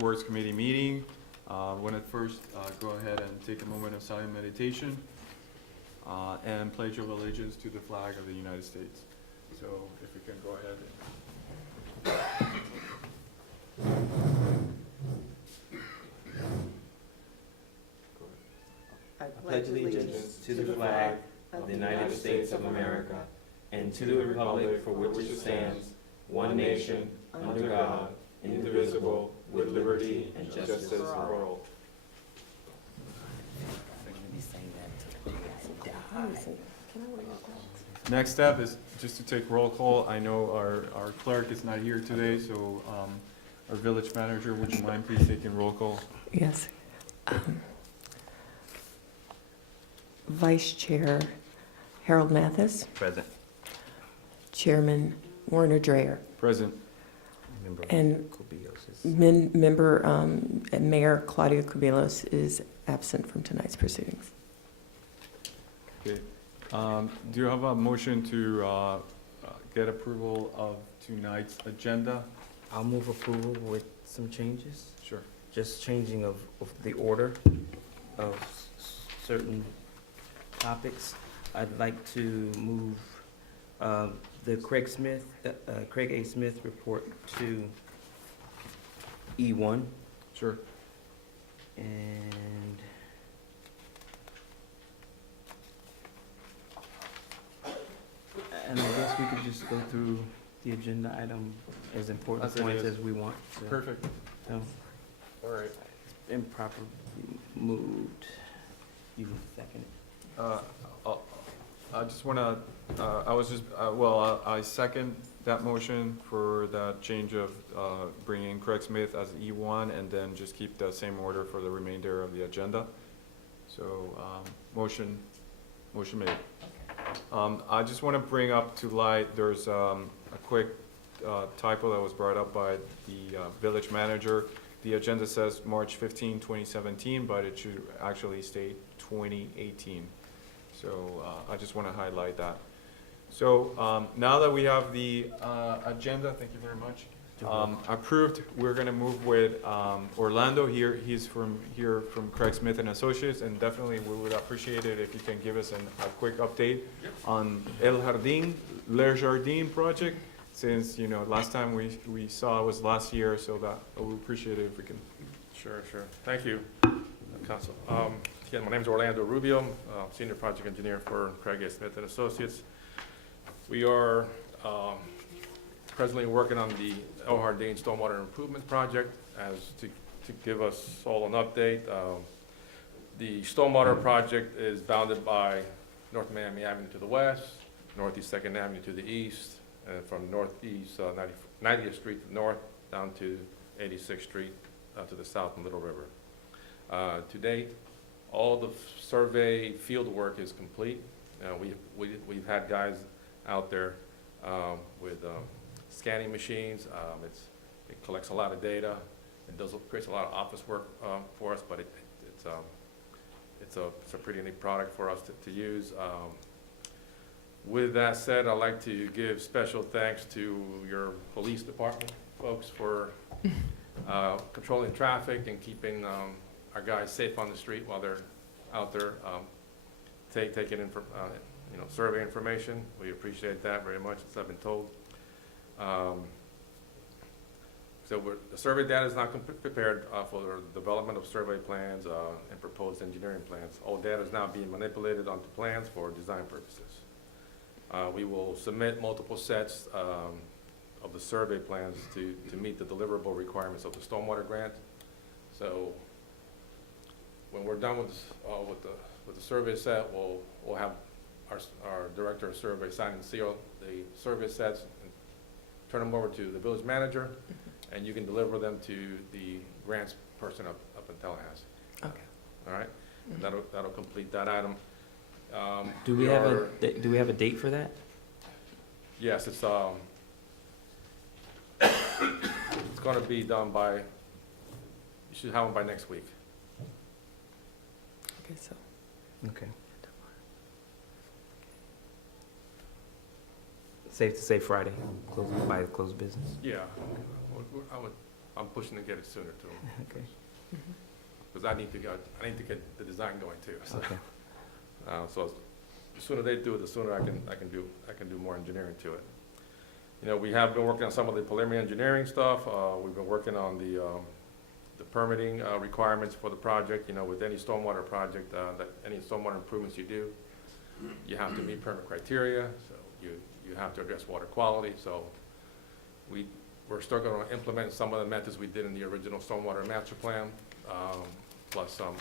Boards Committee meeting. Want to first go ahead and take a moment of silent meditation and pledge of allegiance to the flag of the United States. So if we can go ahead. I pledge allegiance to the flag of the United States of America and to the republic for which it stands, one nation, under God, indivisible, with liberty and justice for all. Next step is just to take roll call. I know our clerk is not here today, so our village manager, would you mind please taking roll call? Yes. Vice Chair Harold Mathis, Present. Chairman Warner Dreyer, Present. and Mayor Claudia Cubillos is absent from tonight's proceedings. Okay. Do you have a motion to get approval of tonight's agenda? I'll move approval with some changes, Sure. just changing of the order of certain topics. I'd like to move the Craig A. Smith report to E1, Sure. and I guess we could just go through the agenda item as important As it points is. as we want. So, Perfect. All right. improperly moved. You second it. I just want to, I second that motion for that change of bringing Craig Smith as E1 and then just keep the same order for the remainder of the agenda. So, motion made. I just want to bring up to light, there's a quick typo that was brought up by the village manager. The agenda says March 15, 2017, but it should actually state 2018. So I just want to highlight that. So now that we have the agenda, thank you very much, approved, we're going to move with Orlando here. He's from Craig Smith and Associates, and definitely we would appreciate it if you can give us a quick update on Le Jardin project, since last time we saw it was last year, so that we appreciate it if we can. Sure. Thank you, Council. Again, my name is Orlando Rubio, Senior Project Engineer for Craig A. Smith and Associates. We are presently working on the El Jardín Stormwater Improvement Project. As to give us all an update, the stormwater project is bounded by North Miami Avenue to the west, Northeast 2nd Avenue to the east, and from Northeast 90th Street to the north down to 86th Street to the south in Little River. To date, all the survey field work is complete. We've had guys out there with scanning machines. It collects a lot of data. It creates a lot of office work for us, but it's a pretty neat product for us to use. With that said, I'd like to give special thanks to your police department folks for controlling traffic and keeping our guys safe on the street while they're out there taking in survey information. We appreciate that very much, as I've been told. So the survey data is now prepared for the development of survey plans and proposed engineering plans. All data is now being manipulated onto plans for design purposes. We will submit multiple sets of the survey plans to meet the deliverable requirements of the stormwater grant. So when we're done with the survey set, we'll have our director of survey sign and seal the survey sets and turn them over to the village manager, and you can deliver them to the grants person up in Tallahassee. Okay. All right, and that'll complete that item. Do we have a date for that? Yes, it's going to be done by. You should have them by next week. Okay, so Okay. Safe to say Friday, by the close of business. Yeah, I would I'm pushing to get it sooner too, Okay, because I need to get the design going too, so. okay. So the sooner they do it, the sooner I can do more engineering to it. You know, we have been working on some of the preliminary engineering stuff. We've been working on the permitting requirements for the project. You know, with any stormwater project, that any stormwater improvements you do, you have to meet permit criteria, so you have to address water quality. So we're still going to implement some of the methods we did in the original stormwater master plan, plus some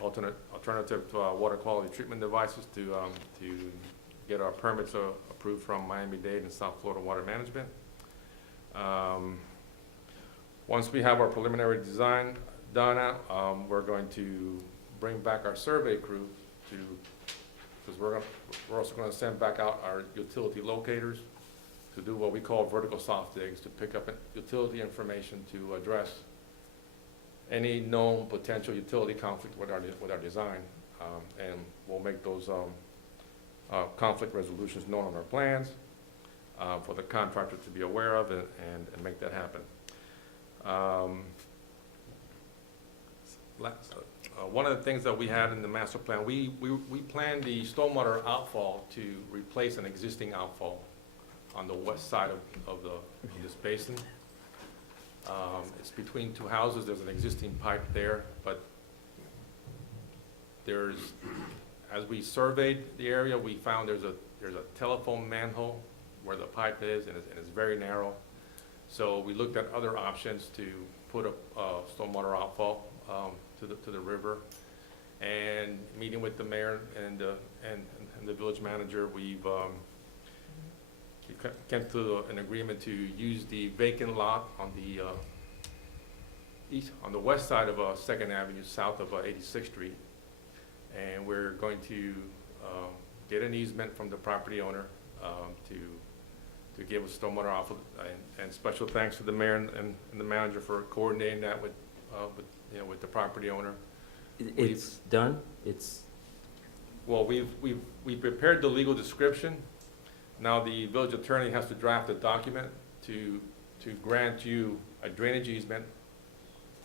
alternative water quality treatment devices to get our permits approved from Miami-Dade and South Florida Water Management. Once we have our preliminary design done, we're going to bring back our survey crew because we're also going to send back out our utility locators to do what we call vertical soft digs, to pick up utility information to address any known potential utility conflict with our design, and we'll make those conflict resolutions known on our plans for the contractor to be aware of and make that happen. One of the things that we had in the master plan, we planned the stormwater outfall to replace an existing outfall on the west side of this basin. It's between two houses. There's an existing pipe there, but as we surveyed the area, we found there's a telephone manhole where the pipe is, and it's very narrow. So we looked at other options to put a stormwater outfall to the river. And meeting with the mayor and the village manager, we've came to an agreement to use the vacant lot on the west side of 2nd Avenue, south of 86th Street. And we're going to get an easement from the property owner to give us stormwater off of, and special thanks to the mayor and the manager for coordinating that with the property owner. It's done? It's, Well, we've prepared the legal description. Now the village attorney has to draft a document to grant you a drainage easement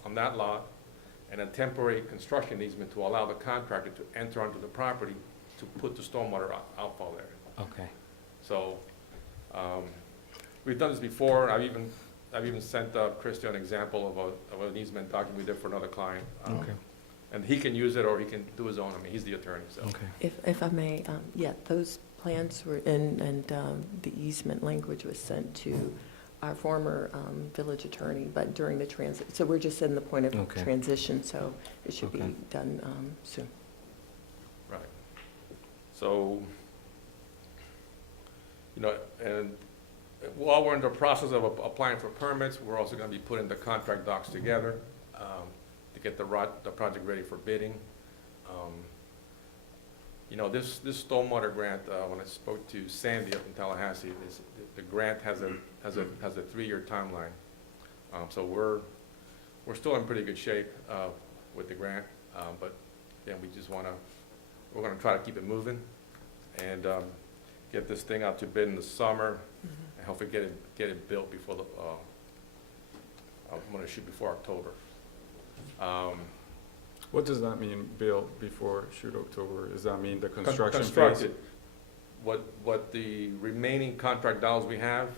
on that lot and a temporary construction easement to allow the contractor to enter onto the property to put the stormwater outfall there. okay. So, we've done this before. I've even sent Christie an example of an easement document we did for another client. Okay. And he can use it or he can do his own. I mean, he's the attorney, so. Okay. If I may, yeah, those plans were in, and the easement language was sent to our former village attorney, but during the transit, so we're just in the point of Okay. transition, so it should be Okay. done soon. Right. So, and while we're in the process of applying for permits, we're also gonna be putting the contract docs together, to get the project ready for bidding. This stormwater grant, when I spoke to Sandy up in Tallahassee, the grant has a 3-year timeline. So we're still in pretty good shape, with the grant, but yeah, we're gonna try to keep it moving and, get this thing out to bid in the summer and hopefully get it built before I'm gonna shoot before October. What does that mean, built before shoot October? Does that mean the construction phase? Constructed. What the remaining contract dollars we have,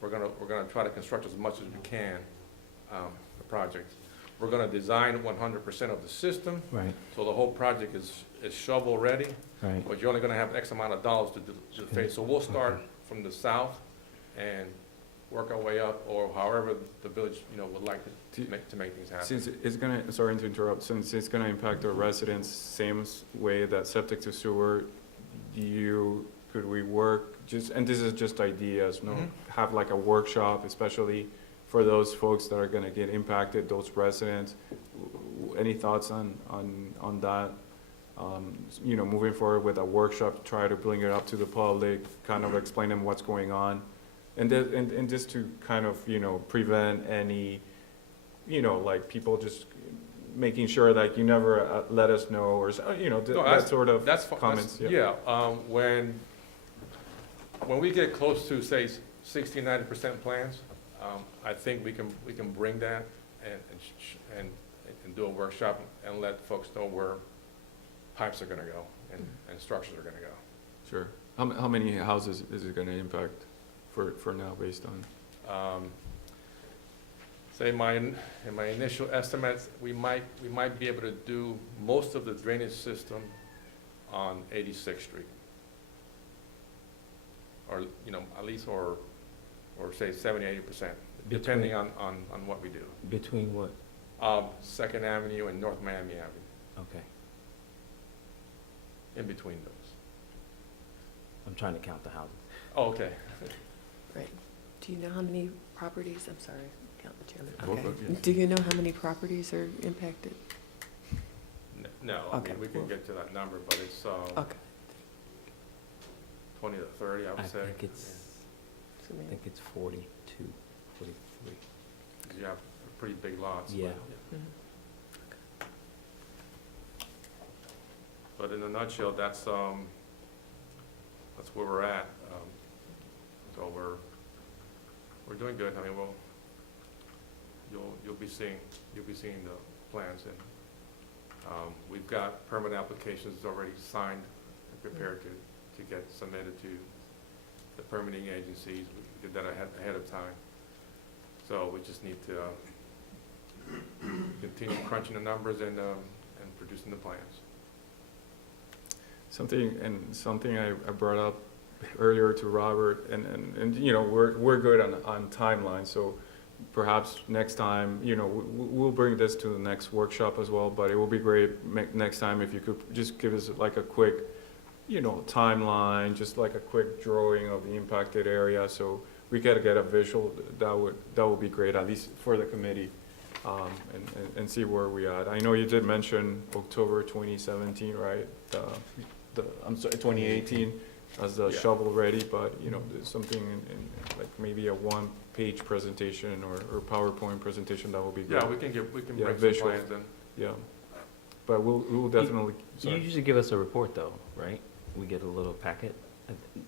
we're gonna try to construct as much as we can, the project. We're gonna design 100% of the system, Right, so the whole project is shovel ready, right. but you're only gonna have X amount of dollars to do the phase. So we'll start from the south and work our way up, or however the village, would like to make things happen. Since it's gonna, sorry to interrupt, since it's gonna impact our residents same way that septic to sewer, could we work, and this is just ideas, Mhm. have like a workshop, especially for those folks that are gonna get impacted, those residents? Any thoughts on that? Moving forward with a workshop, try to bring it up to the public, kind of explain them what's going on. And just to kind of, prevent any, like people just making sure that you never let us know, or, No, that sort of That's fi- comments. that's- Yeah, when we get close to, say, 60, 90% plans, I think we can bring that and do a workshop and let folks know where pipes are gonna go and structures are gonna go. Sure. How many houses is it gonna impact for now, based on? Say in my initial estimates, we might be able to do most of the drainage system on 86th Street. Or, at least, or say 70-80%, depending on what we do. Between what? 2nd Avenue and North Miami Avenue, Okay, in between those. I'm trying to count the houses. Oh, okay. Right. Do you know how many properties, I'm sorry, count the chairman. Go for Okay. it, Do you know how many properties are impacted? No, I Okay, mean, we can well- get to that number, but it's Okay. 20 to 30, I would say. think it's, So I maybe- think it's 42, 43. 'Cause you have pretty big lots. Yeah. Mhm. But in a nutshell, that's where we're at. So we're doing good. I mean, you'll be seeing the plans, and we've got permit applications already signed and prepared to get submitted to the permitting agencies. We did that ahead of time. So we just need to continue crunching the numbers and producing the plans. Something I brought up earlier to Robert, and we're good on timeline, so perhaps next time, we'll bring this to the next workshop as well, but it will be great next time if you could just give us like a quick, timeline, just like a quick drawing of the impacted area, so we gotta get a visual. That would be great, at least for the committee, and see where we at. I know you did mention October 2017, right? I'm sorry, 2018 as the Yeah. shovel ready, but, there's something in like maybe a one-page presentation or PowerPoint presentation that will be good. Yeah, we can Yeah, bring some visual. plans in. Yeah, but we'll definitely, You sorry. usually give us a report though, right? We get a little packet.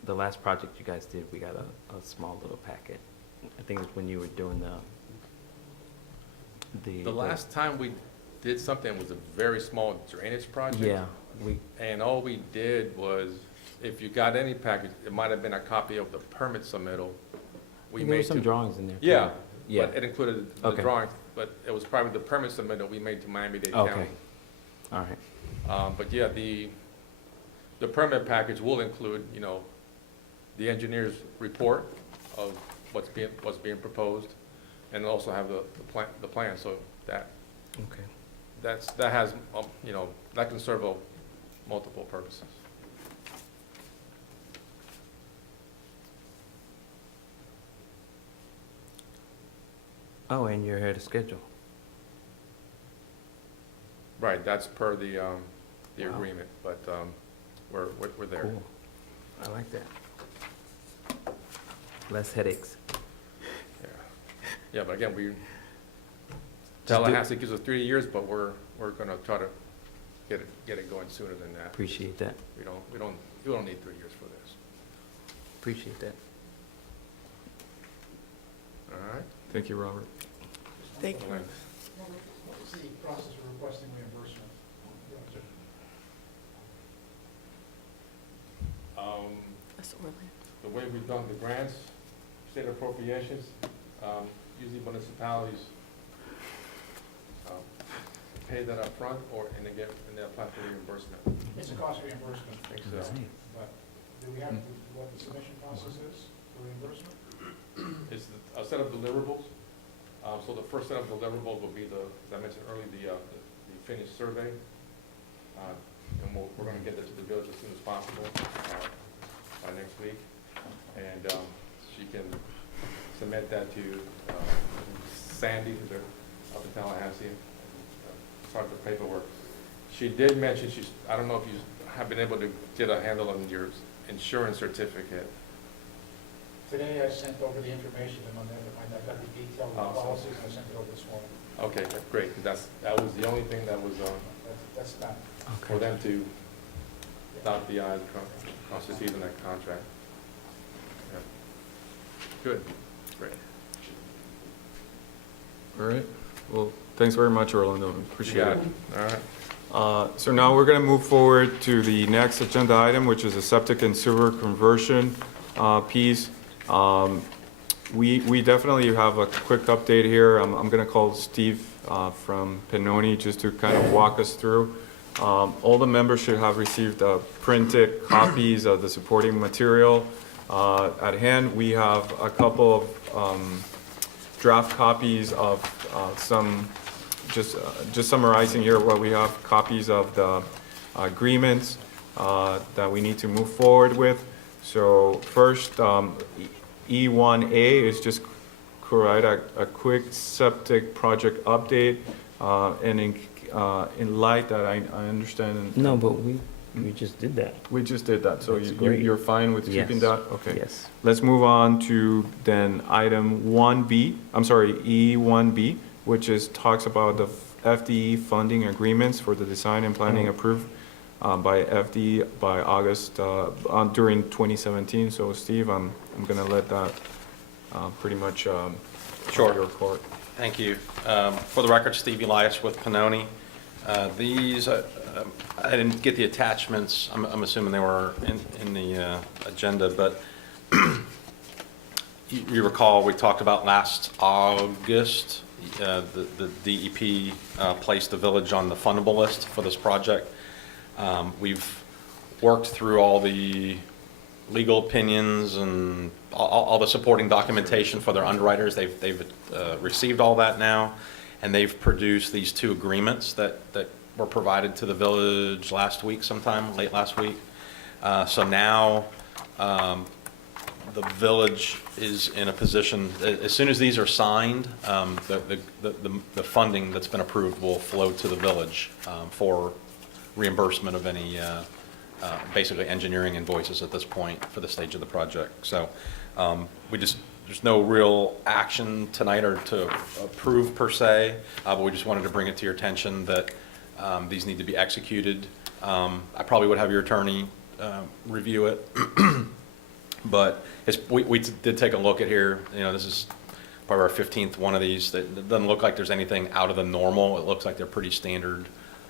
The last project you guys did, we got a small little packet. I think it's when you were doing The last time we did something was a very small drainage project. Yeah, And all we did was, if you got any package, it might have been a copy of the permit submittal. We there were made some to, drawings in there. too. yeah, Yeah, but it included the Okay. drawings, but it was probably the permit submittal we made to Miami-Dade County. okay, all right. But yeah, the permit package will include, the engineer's report of what's being proposed, and also have the plan, so that Okay. that has, that can serve multiple purposes. Oh, and you're ahead of schedule. Right, that's per the Wow. agreement, but, we're there. Cool. I like that. Less headaches. Yeah, yeah, but again, do- Tallahassee gives us 3 years, but we're gonna try to get it going sooner than that. Appreciate that. We don't need 3 years for this. Appreciate that. All right? Thank you, Robert. Thank you. All right. What's the process for requesting reimbursement? That's Orlando. The way we've done the grants, state appropriations, usually municipalities pay that up front, and they apply for reimbursement. It's a cost reimbursement, I think so. Nice. but do we have what the submission process is for reimbursement? It's a set of deliverables. So the first set of deliverables will be as I mentioned earlier, the finished survey. And we're gonna get that to the village as soon as possible, by next week. And she can submit that to Sandy, who's up in Tallahassee, start the paperwork. She did mention, I don't know if you have been able to get a handle on your insurance certificate. Today I sent over the information, and I got the detail of the Awesome. policies, and I sent it over this morning. Okay, that's great. That was the only thing that was That's done. for them to dot the i's, cross the t's in that contract. Yeah. Good, great. All right, well, thanks very much, Orlando, appreciate it. All right. So now we're gonna move forward to the next agenda item, which is a septic and sewer conversion piece. We definitely have a quick update here. I'm gonna call Steve from Pennoni just to kind of walk us through. All the members should have received printed copies of the supporting material. At hand, we have a couple of draft copies of some, just summarizing here what we have, copies of the agreements that we need to move forward with. So first, E1A is just provide a quick septic project update, and in light that I understand. No, but we just did that. We just did that, so That's great. you're fine with keeping Yes. that? Okay. Yes. Let's move on to then item 1B, I'm sorry, E1B, which is, talks about the FDE funding agreements for the design and planning approved by FDE by August, during 2017. So Steve, I'm gonna let that pretty much Sure. your court. Thank you. For the record, Steve Elias with Pennoni. These, I didn't get the attachments, I'm assuming they were in the agenda, but you recall, we talked about last August, the DEP placed the village on the fundable list for this project. We've worked through all the legal opinions and all the supporting documentation for their underwriters. They've received all that now, and they've produced these two agreements that were provided to the village last week sometime, late last week. So now the village is in a position, as soon as these are signed, the funding that's been approved will flow to the village for reimbursement of any basically engineering invoices at this point for the stage of the project. So there's no real action tonight or to approve per se, but we just wanted to bring it to your attention that these need to be executed. I probably would have your attorney review it, but we did take a look at here. This is probably our 15th one of these. It doesn't look like there's anything out of the normal. It looks like they're pretty standard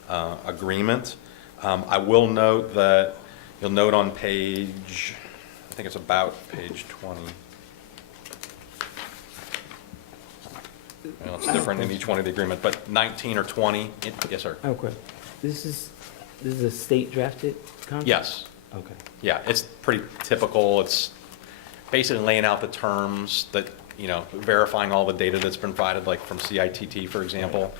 agreement. I will note that you'll note on page, I think it's about page 20. It's different in each one of the agreement, but 19 or 20, yes, sir. Okay. This is a state drafted contract? Yes, Okay. yeah, it's pretty typical. It's basically laying out the terms that, verifying all the data that's been provided, like from CITT, for example.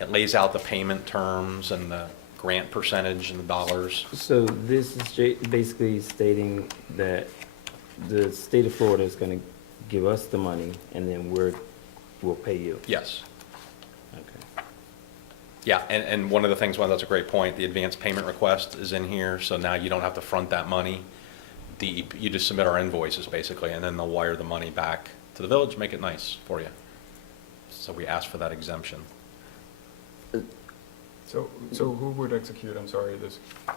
It lays out the payment terms and the grant percentage and the dollars. So this is basically stating that the state of Florida is going to give us the money and then we'll pay you. Yes. Okay. Yeah, and one of the things, well, that's a great point, the advance payment request is in here, so now you don't have to front that money. You just submit our invoices, basically, and then they'll wire the money back to the village, make it nice for you. So we ask for that exemption. So who would execute, I'm sorry,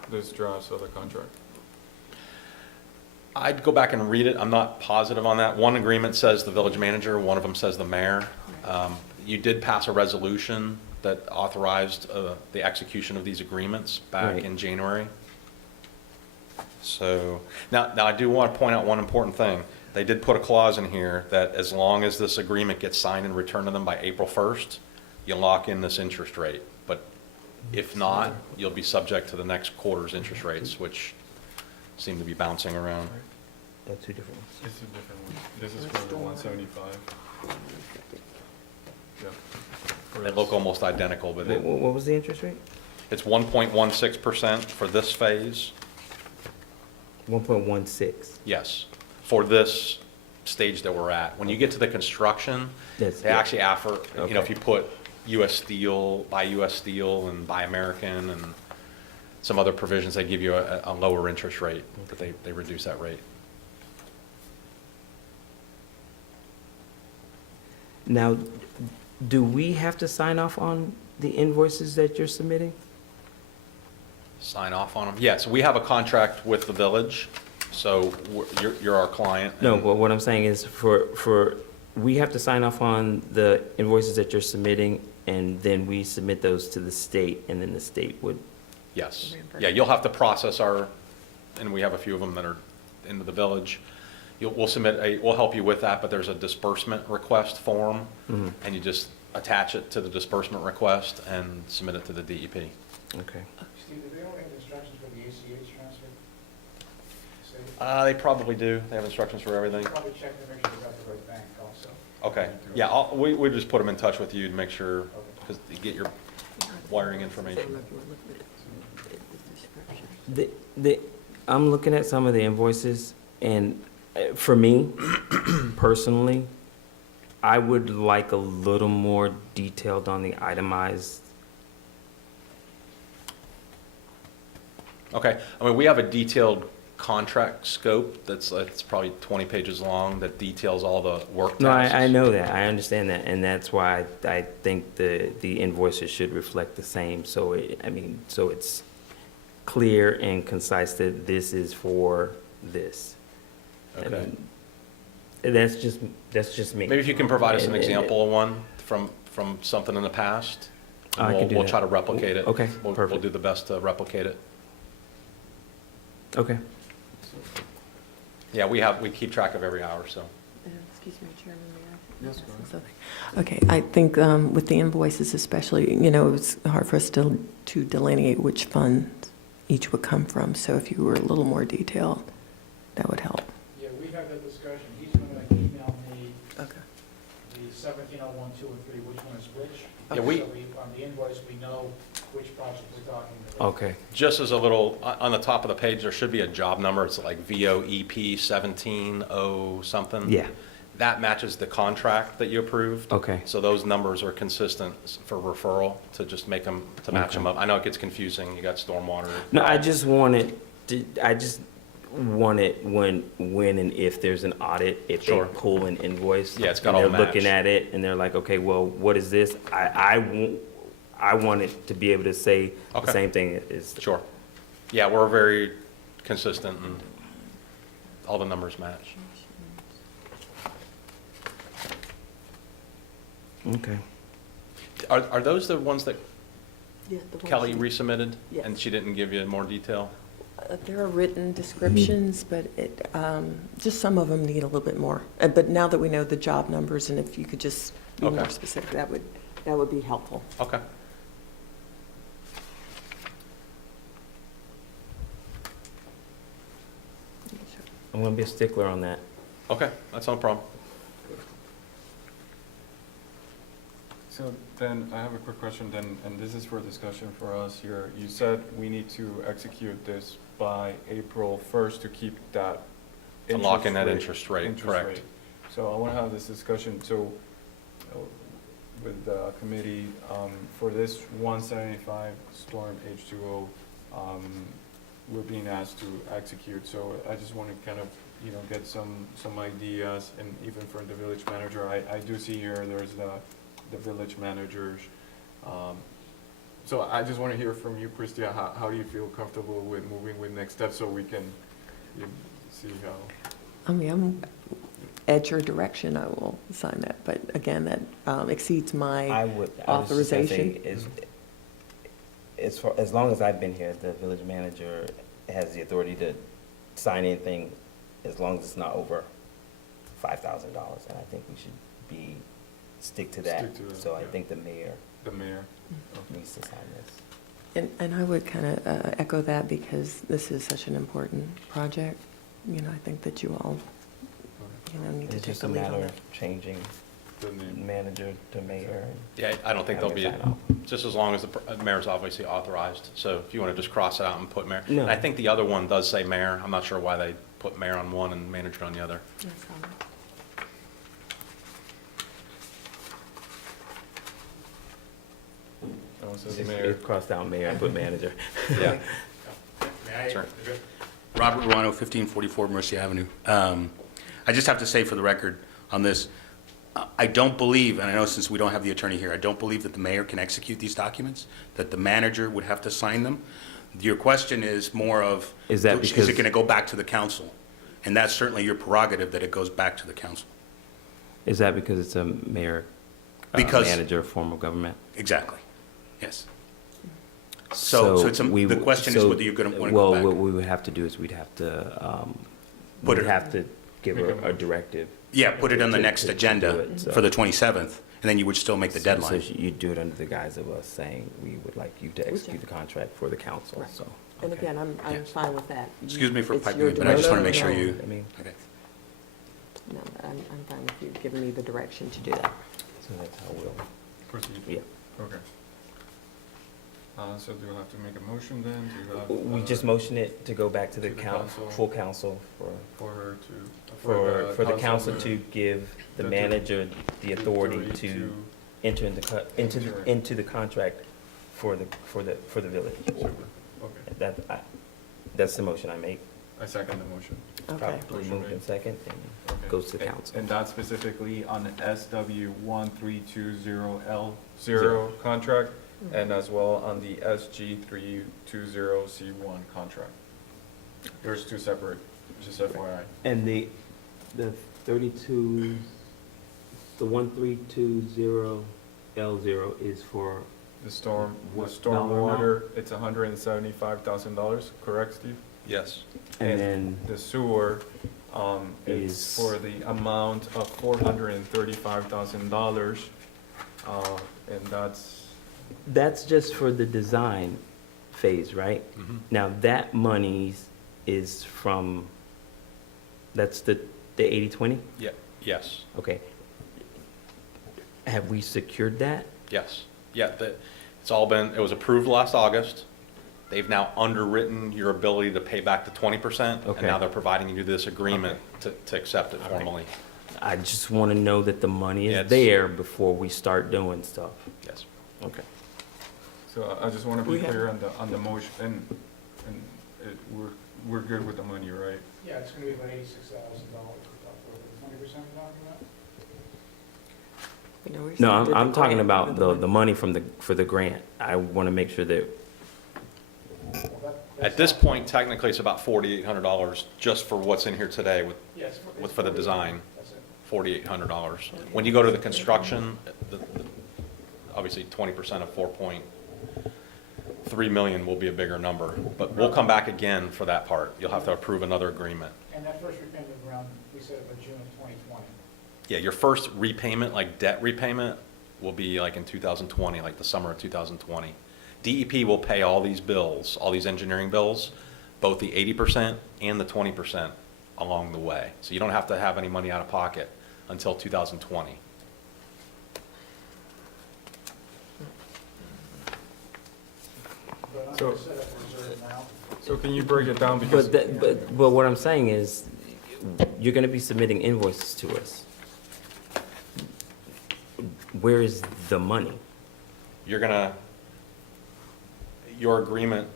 this draft of the contract? I'd go back and read it, I'm not positive on that. One agreement says the village manager, one of them says the mayor. You did pass a resolution that authorized the execution of these agreements back Right. in January. So, now I do want to point out one important thing. They did put a clause in here that as long as this agreement gets signed and returned to them by April 1st, you lock in this interest rate. But if not, you'll be subject to the next quarter's interest rates, which seem to be bouncing around. That's two different ones. This is a different one. This is for the 175. Yeah. They look almost identical, but What was the interest rate? it's 1.16% for this phase. 1.16. Yes, for this stage that we're at. When you get to the construction, That's they it. actually offer, if Okay. you put US Steel, buy US Steel and buy American and some other provisions, they give you a lower interest rate, but they reduce that rate. Now, do we have to sign off on the invoices that you're submitting? Sign off on them. Yes, we have a contract with the village, so you're our client. No, but what I'm saying is for we have to sign off on the invoices that you're submitting, and then we submit those to the state, and then the state would, Yes. Reimbursement. Yeah, you'll have to process our, and we have a few of them that are into the village. We'll help you with that, but there's a disbursement request form, Mhm. and you just attach it to the disbursement request and submit it to the DEP. okay. Steve, do they only have instructions for the ACH transfer? Say, They probably do. They have instructions for everything. probably check to make sure they got the right bank also. Okay. Yeah, we just put them in touch with you to make sure, because you get your wiring information. I'm looking at some of the invoices, and for me, personally, I would like a little more detailed on the itemized. Okay, I mean, we have a detailed contract scope it's probably 20 pages long that details all the work No, tasks. I know that, I understand that, and that's why I think the invoices should reflect the same, so so it's clear and concise that this is for this. I Okay. mean, That's just me. Maybe if you can provide us an And- example of one from something in the past. I can do We'll that. try to replicate it. Okay, We'll perfect. do the best to replicate it. Okay. Yeah, we keep track of every hour, so. Excuse me, Chairman, may I? Yes, go ahead. Something? Okay, I think with the invoices especially, it was hard for us to delineate which funds each would come from, so if you were a little more detailed, that would help. Yeah, we had that discussion. He's gonna email me Okay. the 1701, 2, and 3, which one is which. Yeah, we- So on the invoice, we know which project we're talking about. Okay. Just as a little, on the top of the page, there should be a job number. It's like VOEP 17O something. Yeah. That matches the contract that you approved. Okay. So those numbers are consistent for referral to just make them, to match them Okay. up. I know it gets confusing. You got stormwater. No, I just want it when and if there's an audit, if they Sure. pull an invoice. Yeah, it's got and all they're match. looking at it and they're like, okay, well, what is this? I want it to be able to say the Okay. same thing as. Sure. Yeah, we're very consistent and all the numbers match. Okay. Are those the ones that Yeah, the ones Kelly you- resubmitted? Yes. And she didn't give you more detail? There are written descriptions, but just some of them need a little bit more. But now that we know the job numbers, and if you could just be more Okay. specific, that would be helpful. Okay. I'm gonna be a stickler on that. Okay, that's no problem. So then, I have a quick question then, and this is for discussion for us here. You said we need to execute this by April 1st to keep that To lock in that interest interest rate, correct. rate. So I want to have this discussion, so with the committee, for this 175 storm H2O, we're being asked to execute, so I just want to kind of, get some ideas, and even for the village manager, I do see here, there's the village managers. So I just want to hear from you, Christia, how do you feel comfortable with moving with next steps, so we can see how? I'm at your direction, I will sign that, but again, that exceeds my I was just gonna authorization. say, as long as I've been here, the village manager has the authority to sign anything as long as it's not over $5,000, and I think we should stick to that. Stick to that, So I yeah. think the mayor The mayor? needs to sign this. And I would kind of echo that, because this is such an important project. I think that you all, need to It's take just the a lead on matter it. of changing The name. manager to mayor. Yeah, I don't think there'll be, Having a sign just as long as the mayor's obviously authorized. So if you want to just cross it out and put mayor. No. And I think the other one does say mayor. I'm not sure why they put mayor on one and manager on the other. That's all. Oh, so It's the just- mayor. it crossed out mayor and put manager. Yeah. May I? Sure. Robert Ruano, 1544 Mercy Avenue. I just have to say for the record on this, I don't believe, and I know since we don't have the attorney here, I don't believe that the mayor can execute these documents, that the manager would have to sign them. Your question is more of, Is that is because- it going to go back to the council? And that's certainly your prerogative, that it goes back to the council. Is that because it's a mayor, Because- manager form of government? Exactly, yes. So it's the question is whether you're gonna wanna go Well, what back. we would have to do is we'd have to, Put we'd it- have to give Make a a motion. directive. Yeah, put it on the to- next to do agenda it, so- for the 27th, and then you would still make the So deadline. you'd do it under the guise of us saying, we would like you to execute the contract for the council, Right. so. And Okay. again, I'm Yes. fine with that. Excuse me for It's piping your in, but I just want to make direction. sure you, I mean, okay. No, I'm fine with you giving me the direction to do that. so that's how we'll, Proceed. yeah. Okay. So do we have to make a motion then? Do you have, We just motion it to go back to the to the council, council. full council For her to. for the council to give the the- manager the authority to enter into the contract for the village. Okay, That's the motion I make. I second the motion. Okay. Properly moved in second and Okay. goes to And- council. And that's specifically on the SW 1320L0 contract, and as well on the SG 320C1 contract. There's two separate, just FYI. And the 32, the 1320L0 is for, The What dollar stormwater, it's $175,000, correct, Steve? Yes. and then, The sewer, it's Is- for the amount of $435,000, and that's just for the design phase, right? Mhm. Now, that money is from, that's the 80/20? Yeah, yes, Okay. Have we secured that? yes. Yeah, it's all been, it was approved last August. They've now underwritten your ability to pay back the 20%. And Okay. now they're providing you this agreement to accept it formally. I just want to know that the money Yeah, is it's- there before we start doing stuff. Yes. Okay. So I just want to We be have- clear on the motion, and we're good with the money, right? Yeah, it's gonna be about $86,000 for 20% document. No, I'm talking about the money for the grant. I want to make sure that, At this point, technically, it's about $4,800 just for what's in here today Yes. for the design. That's it. $4,800. When you go to the construction, obviously 20% of 4.3 million will be a bigger number, but we'll come back again for that part. You'll have to approve another agreement. And that first repayment around, we said about June of 2020. Yeah, your first repayment, like debt repayment, will be like in 2020, like the summer of 2020. DEP will pay all these bills, all these engineering bills, both the 80% and the 20% along the way. So you don't have to have any money out of pocket until 2020. But I'm So- gonna set up a reserve now. So can you break it down, because, but what I'm saying is, you're going to be submitting invoices to us. Where is the money? You're gonna, your agreement,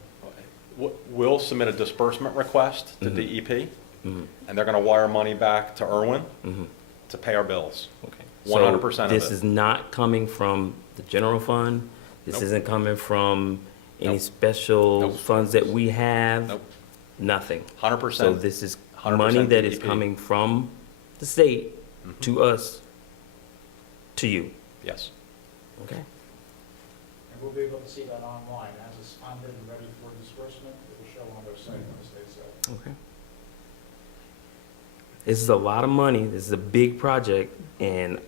we'll submit a disbursement request to Mhm. DEP, Mhm, and they're gonna wire money back to Irwin mhm, to pay our bills. okay. 100% So of this it. is not coming from the general fund? This Nope. isn't coming from any Nope. special Nope. funds that we have? Nope. Nothing? 100%. So this is 100% money that is DEP. coming from the state Mhm. to us, to you? Yes. Okay. And we'll be able to see that online. As it's funded and ready for disbursement, it will show on their site on the state side. Okay. This is a lot of money, this is a big project, and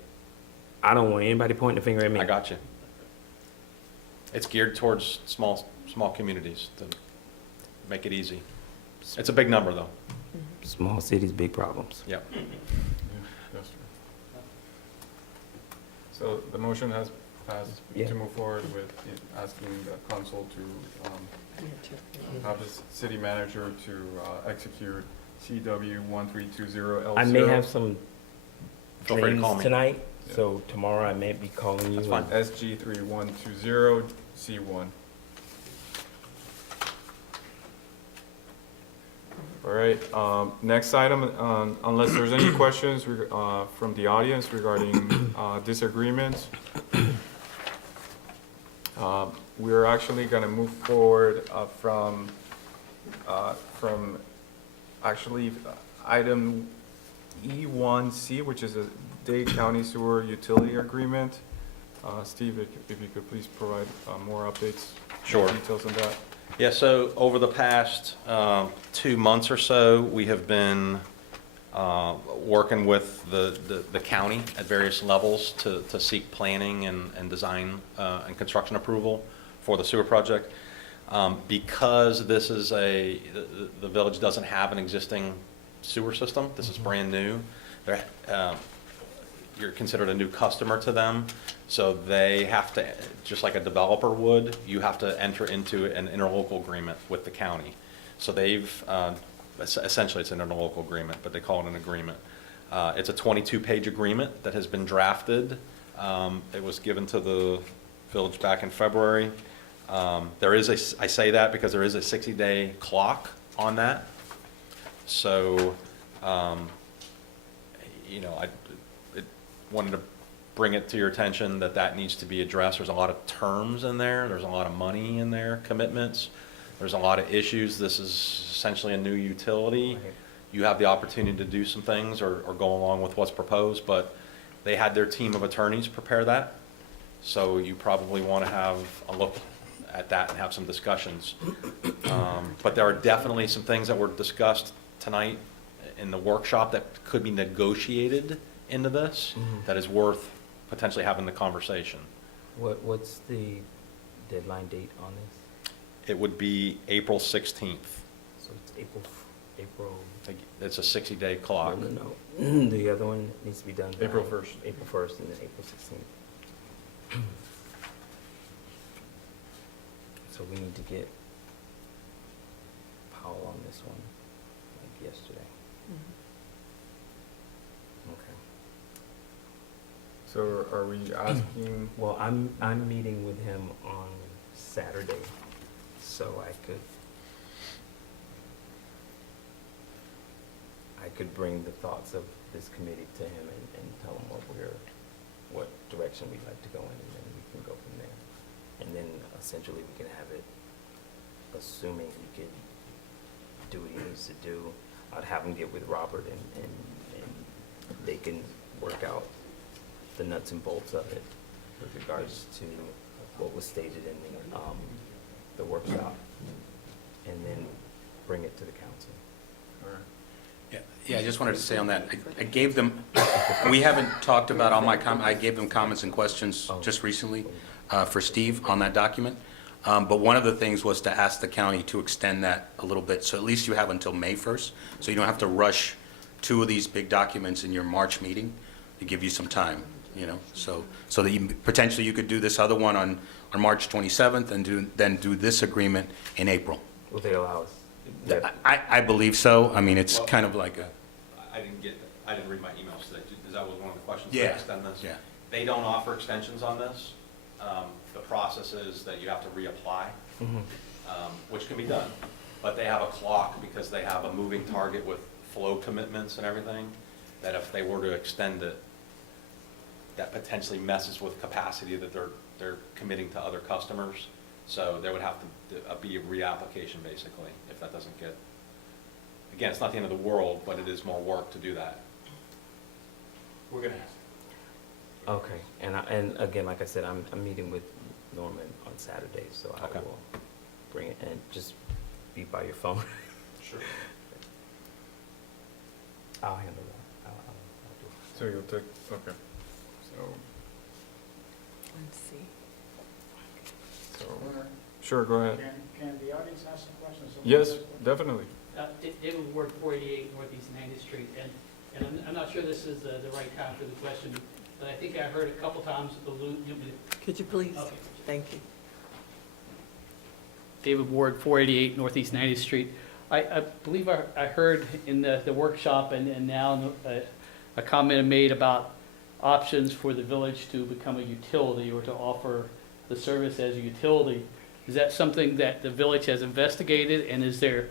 I don't want anybody pointing the finger at me. I got you. It's geared towards small communities to make it easy. It's a big number, though. Small cities, big problems. Yep. yeah, that's true. So the motion has passed Yeah. to move forward with asking the council to have the city manager to execute CW 1320L0. I may have some Feel free to dreams call me. tonight, so tomorrow I may be calling you. That's fine. SG 3120C1. All right, next item, unless there's any questions from the audience regarding disagreements, we're actually going to move forward from actually item E1C, which is a Dade County Sewer Utility Agreement. Steve, if you could please provide more updates. Sure. Details on that. Yeah, so over the past 2 months or so, we have been working with the county at various levels to seek planning and design and construction approval for the sewer project. Because this is the village doesn't have an existing sewer system, this is brand new, you're considered a new customer to them, so they have to, just like a developer would, you have to enter into an interlocal agreement with the county. So they've, essentially it's an interlocal agreement, but they call it an agreement. It's a 22-page agreement that has been drafted. It was given to the village back in February. There is I say that because there is a 60-day clock on that. So, you know, I wanted to bring it to your attention that needs to be addressed. There's a lot of terms in there. There's a lot of money in there, commitments. There's a lot of issues. This is essentially a new utility. You have the opportunity to do some things or go along with what's proposed, but they had their team of attorneys prepare that. So you probably want to have a look at that and have some discussions. But there are definitely some things that were discussed tonight in the workshop that could be negotiated into this, that is worth potentially having the conversation. What's the deadline date on this? It would be April 16th. So it's April, It's a 60-day clock. no. The other one needs to be done by April 1st. April 1st and then April 16th. So we need to get Powell on this one, like yesterday. Okay. So are we asking, Well, I'm meeting with him on Saturday, so I could bring the thoughts of this committee to him and tell him what direction we'd like to go in, and then we can go from there. And then essentially we can have it, assuming he could do what he needs to do, I'd have him get with Robert and they can work out the nuts and bolts of it with regards to what was stated in the workshop, and then bring it to the council. Yeah, I just wanted to say on that, I gave them, we haven't talked about all my I gave them comments and questions just recently for Steve on that document. But one of the things was to ask the county to extend that a little bit, so at least you have until May 1st, so you don't have to rush 2 of these big documents in your March meeting, to give you some time, you know, so that you, potentially you could do this other one on March 27th and then do this agreement in April. Will they allow us? I believe so. I mean, it's kind of like a, I didn't read my emails today. Is that was one of the questions? Yeah. To extend this? yeah. They don't offer extensions on this. The process is that you have to reapply, which can be done. But they have a clock because they have a moving target with flow commitments and everything, that if they were to extend it, that potentially messes with capacity that they're committing to other customers. So there would have to be a reapplication, basically, if that doesn't get, again, it's not the end of the world, but it is more work to do that. We're gonna ask. Okay, and again, like I said, I'm meeting with Norman on Saturday, so I Okay. will bring it, and just be by your phone. Sure. I'll handle that. I'll do it. so you'll take, okay. So, Let's see. so, sure, go ahead. Can the audience ask some questions? Someone Yes, has questions? definitely. David Ward, 488 Northeast 90th Street, and I'm not sure this is the right time for the question, but I think I heard a couple times Could you please? Okay. Thank you. David Ward, 488 Northeast 90th Street. I believe I heard in the workshop and now a comment made about options for the village to become a utility or to offer the service as a utility. Is that something that the village has investigated, and is there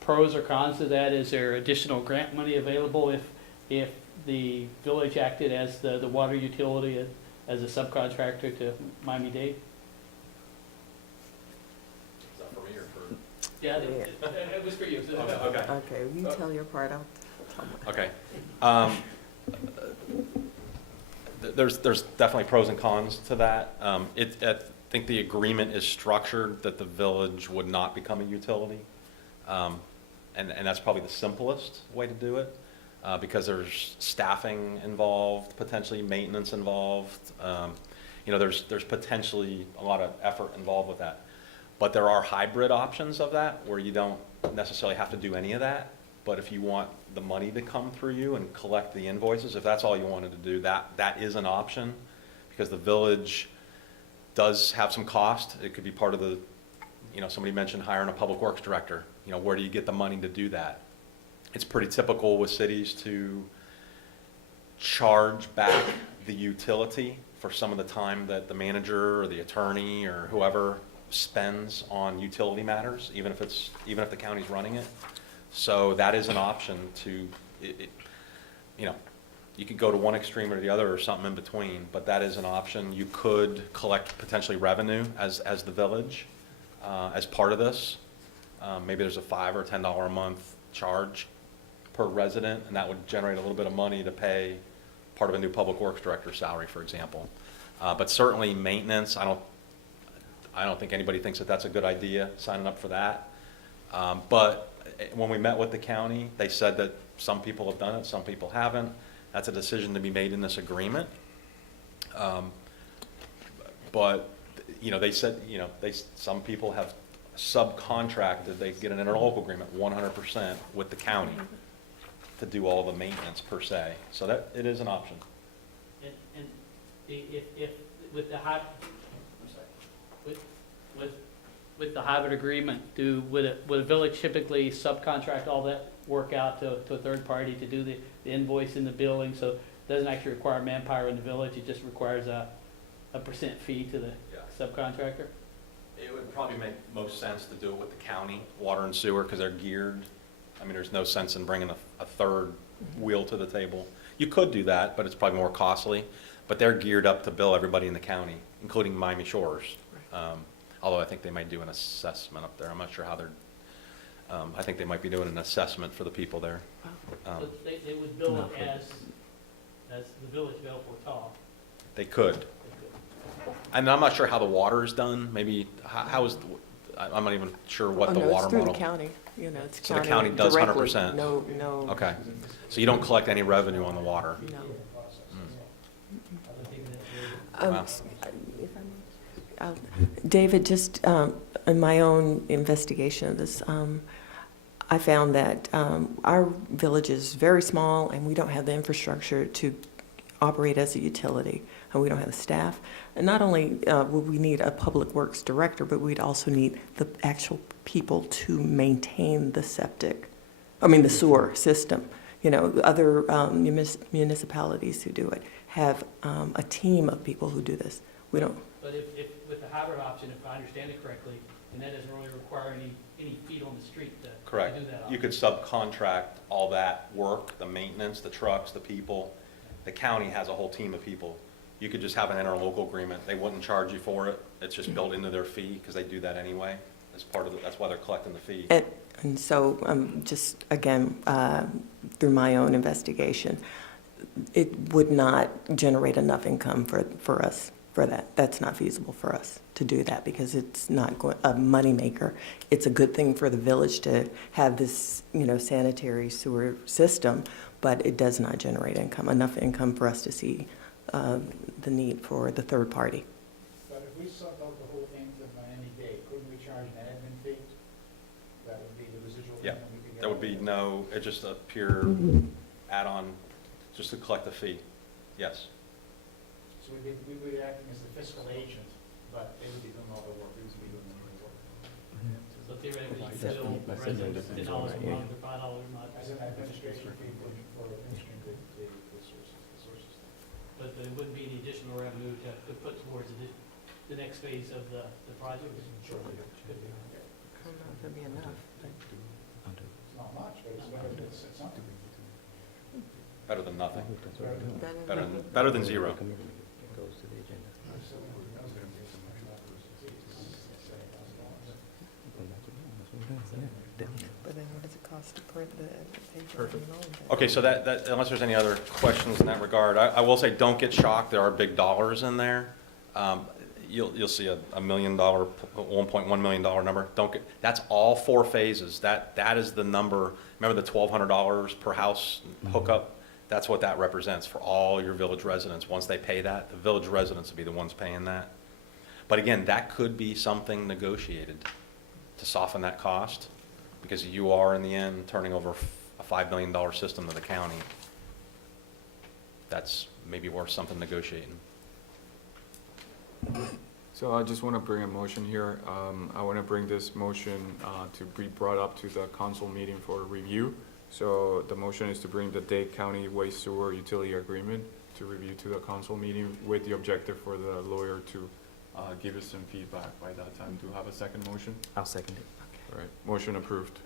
pros or cons to that? Is there additional grant money available if the village acted as the water utility as a subcontractor to Miami-Dade? Is that for me or for? Yeah, it was for you. Okay. Okay, you tell your part, I'll tell mine. Okay. There's definitely pros and cons to that. I think the agreement is structured that the village would not become a utility. And that's probably the simplest way to do it, because there's staffing involved, potentially maintenance involved. There's potentially a lot of effort involved with that. But there are hybrid options of that where you don't necessarily have to do any of that. But if you want the money to come through you and collect the invoices, if that's all you wanted to do, that is an option, because the village does have some cost. It could be part of the, somebody mentioned hiring a public works director. Where do you get the money to do that? It's pretty typical with cities to charge back the utility for some of the time that the manager or the attorney or whoever spends on utility matters, even if the county's running it. So that is an option to, you could go to one extreme or the other or something in between, but that is an option. You could collect potentially revenue as the village, as part of this. Maybe there's a $5 or $10 a month charge per resident, and that would generate a little bit of money to pay part of a new public works director's salary, for example. But certainly maintenance, I don't think anybody thinks that that's a good idea, signing up for that. But when we met with the county, they said that some people have done it, some people haven't. That's a decision to be made in this agreement. But, they said, some people have subcontracted, they get an interlocal agreement 100% with the county to do all the maintenance per se. So that, it is an option. And if with the hybrid, I'm sorry, with the hybrid agreement, would a village typically subcontract all that work out to a third party to do the invoice and the billing? So it doesn't actually require manpower in the village, it just requires a percent fee to the subcontractor? It would probably make most sense to do it with the county, water and sewer, because they're geared. I mean, there's no sense in bringing a third wheel to the table. You could do that, but it's probably more costly. But they're geared up to bill everybody in the county, including Miami Shores. Although I think they might do an assessment up there. I'm not sure how they're, I think they might be doing an assessment for the people there. So they would bill it as the village of El Portal. They could. And I'm not sure how the water is done. Maybe, how is, I'm not even sure what the water It's through model. the county, it's So the county does directly. 100%? No. Okay. So you don't collect any revenue on the water? No. Wow. If I may, David, just in my own investigation of this, I found that our village is very small and we don't have the infrastructure to operate as a utility, and we don't have the staff. And not only would we need a public works director, but we'd also need the actual people to maintain the the sewer system. Other municipalities who do it have a team of people who do this. We don't. But if with the hybrid option, if I understand it correctly, and that doesn't really require any feet on the street to Correct. do that. You could subcontract all that work, the maintenance, the trucks, the people. The county has a whole team of people. You could just have an interlocal agreement. They wouldn't charge you for it. It's just built into their fee, because they do that anyway. As part of that's why they're collecting the fee. And so, just again, through my own investigation, it would not generate enough income for us for that. That's not feasible for us to do that, because it's not a moneymaker. It's a good thing for the village to have this, sanitary sewer system, but it does not generate enough income for us to see the need for the third party. But if we subbed out the whole thing to Miami-Dade, couldn't we charge an admin fee? That would be the residual. Yeah, income we could get there would be out of it. it's just a pure add-on, just to collect the fee. Yes. So we would be acting as the fiscal agent, but they would be doing all the work, we would be doing the work. So theoretically, you could bill residents $10 a month or $5 a month. As an administration fee for administering the sources. But it wouldn't be any additional revenue to put towards the next phase of the project? Sure. Could be. I don't know if it'd be enough. It's not much, but it's better than something. Better than nothing. Better Better than zero. But then what does it cost to print the paper Perfect. and all of that? Okay, so that, unless there's any other questions in that regard, I will say, don't get shocked, there are big dollars in there. You'll see a $1 million, $1.1 million number, that's all 4 phases, that is the number, remember the $1,200 per house hookup? That's what that represents for all your village residents. Once they pay that, the village residents will be the ones paying that. But again, that could be something negotiated to soften that cost, because you are, in the end, turning over a $5 million system to the county. That's maybe worth something negotiating. So I just want to bring a motion here. I want to bring this motion to be brought up to the council meeting for review. So the motion is to bring the Dade County Waste Sewer Utility Agreement to review to the council meeting with the objective for the lawyer to give us some feedback by that time. Do you have a second motion? I'll second it. All right, motion approved.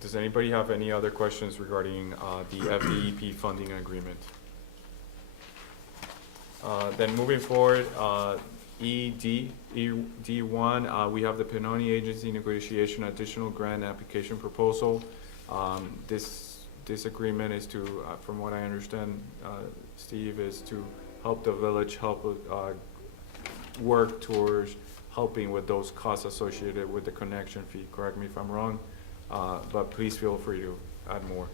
Does anybody have any other questions regarding the FDEP funding agreement? Then moving forward, ED1, we have the Pinoni Agency Negotiation Additional Grant Application Proposal. This agreement is to, from what I understand, Steve, is to help the village work towards helping with those costs associated with the connection fee. Correct me if I'm wrong, but please feel free to add more.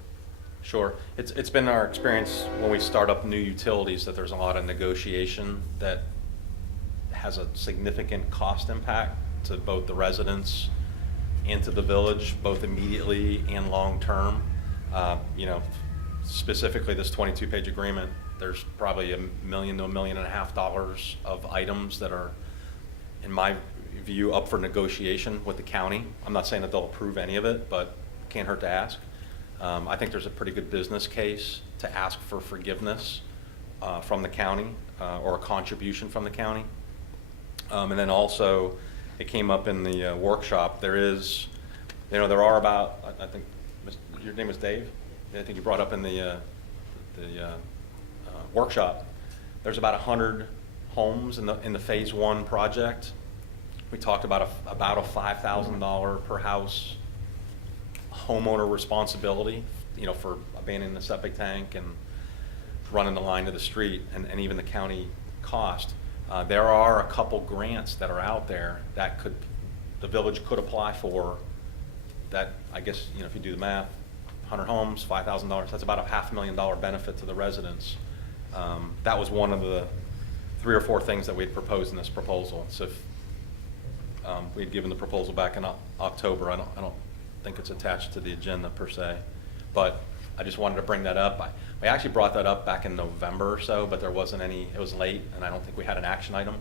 Sure. It's been our experience when we start up new utilities that there's a lot of negotiation that has a significant cost impact to both the residents and to the village, both immediately and long-term. You know, specifically this 22-page agreement, there's probably $1 million to $1.5 million of items that are, in my view, up for negotiation with the county. I'm not saying that they'll approve any of it, but can't hurt to ask. I think there's a pretty good business case to ask for forgiveness from the county or a contribution from the county. And then also, it came up in the workshop, there is, you know, there are about, I think, your name is Dave? I think you brought up in the workshop, there's about 100 homes in the phase 1 project. We talked about a $5,000 per house homeowner responsibility, you know, for abandoning the septic tank and running the line to the street, and even the county cost. There are a couple grants that are out there that the village could apply for. That, I guess, you know, if you do the math, 100 homes, $5,000, that's about a $500,000 benefit to the residents. That was one of the 3 or 4 things that we had proposed in this proposal. So if we had given the proposal back in October, I don't think it's attached to the agenda per se, but I just wanted to bring that up. We actually brought that up back in November or so, but there wasn't any, it was late, and I don't think we had an action item.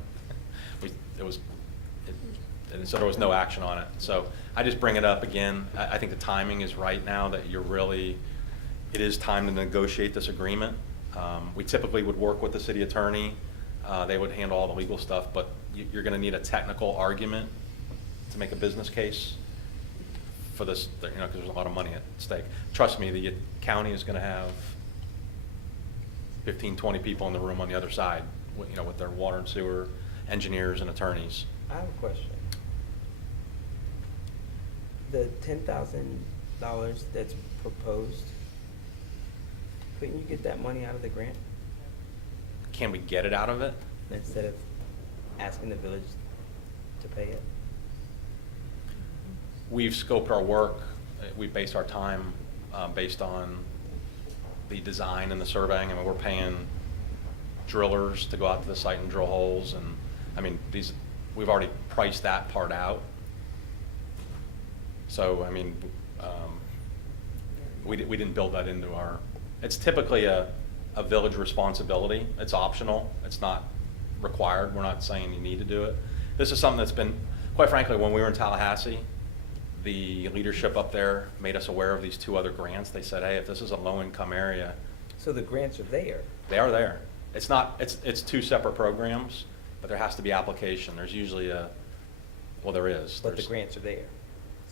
And so there was no action on it. So I just bring it up again. I think the timing is right now that it is time to negotiate this agreement. We typically would work with the city attorney. They would handle all the legal stuff, but you're gonna need a technical argument to make a business case for this, you know, because there's a lot of money at stake. Trust me, the county is gonna have 15, 20 people in the room on the other side, you know, with their water and sewer engineers and attorneys. I have a question. The $10,000 that's proposed, couldn't you get that money out of the grant Can we get it out of it? instead of asking the village to pay it? We've scoped our work, we've based our time based on the design and the surveying. I mean, we're paying drillers to go out to the site and drill holes, and I mean, we've already priced that part out. So, I mean, we didn't build that into our, it's typically a village responsibility. It's optional. It's not required. We're not saying you need to do it. This is something that's been, quite frankly, when we were in Tallahassee, the leadership up there made us aware of these 2 other grants. They said, hey, if this is a low-income area. So the grants are there. They are there. It's not, it's 2 separate programs, but there has to be application. There's usually there is. But the There's- grants are there.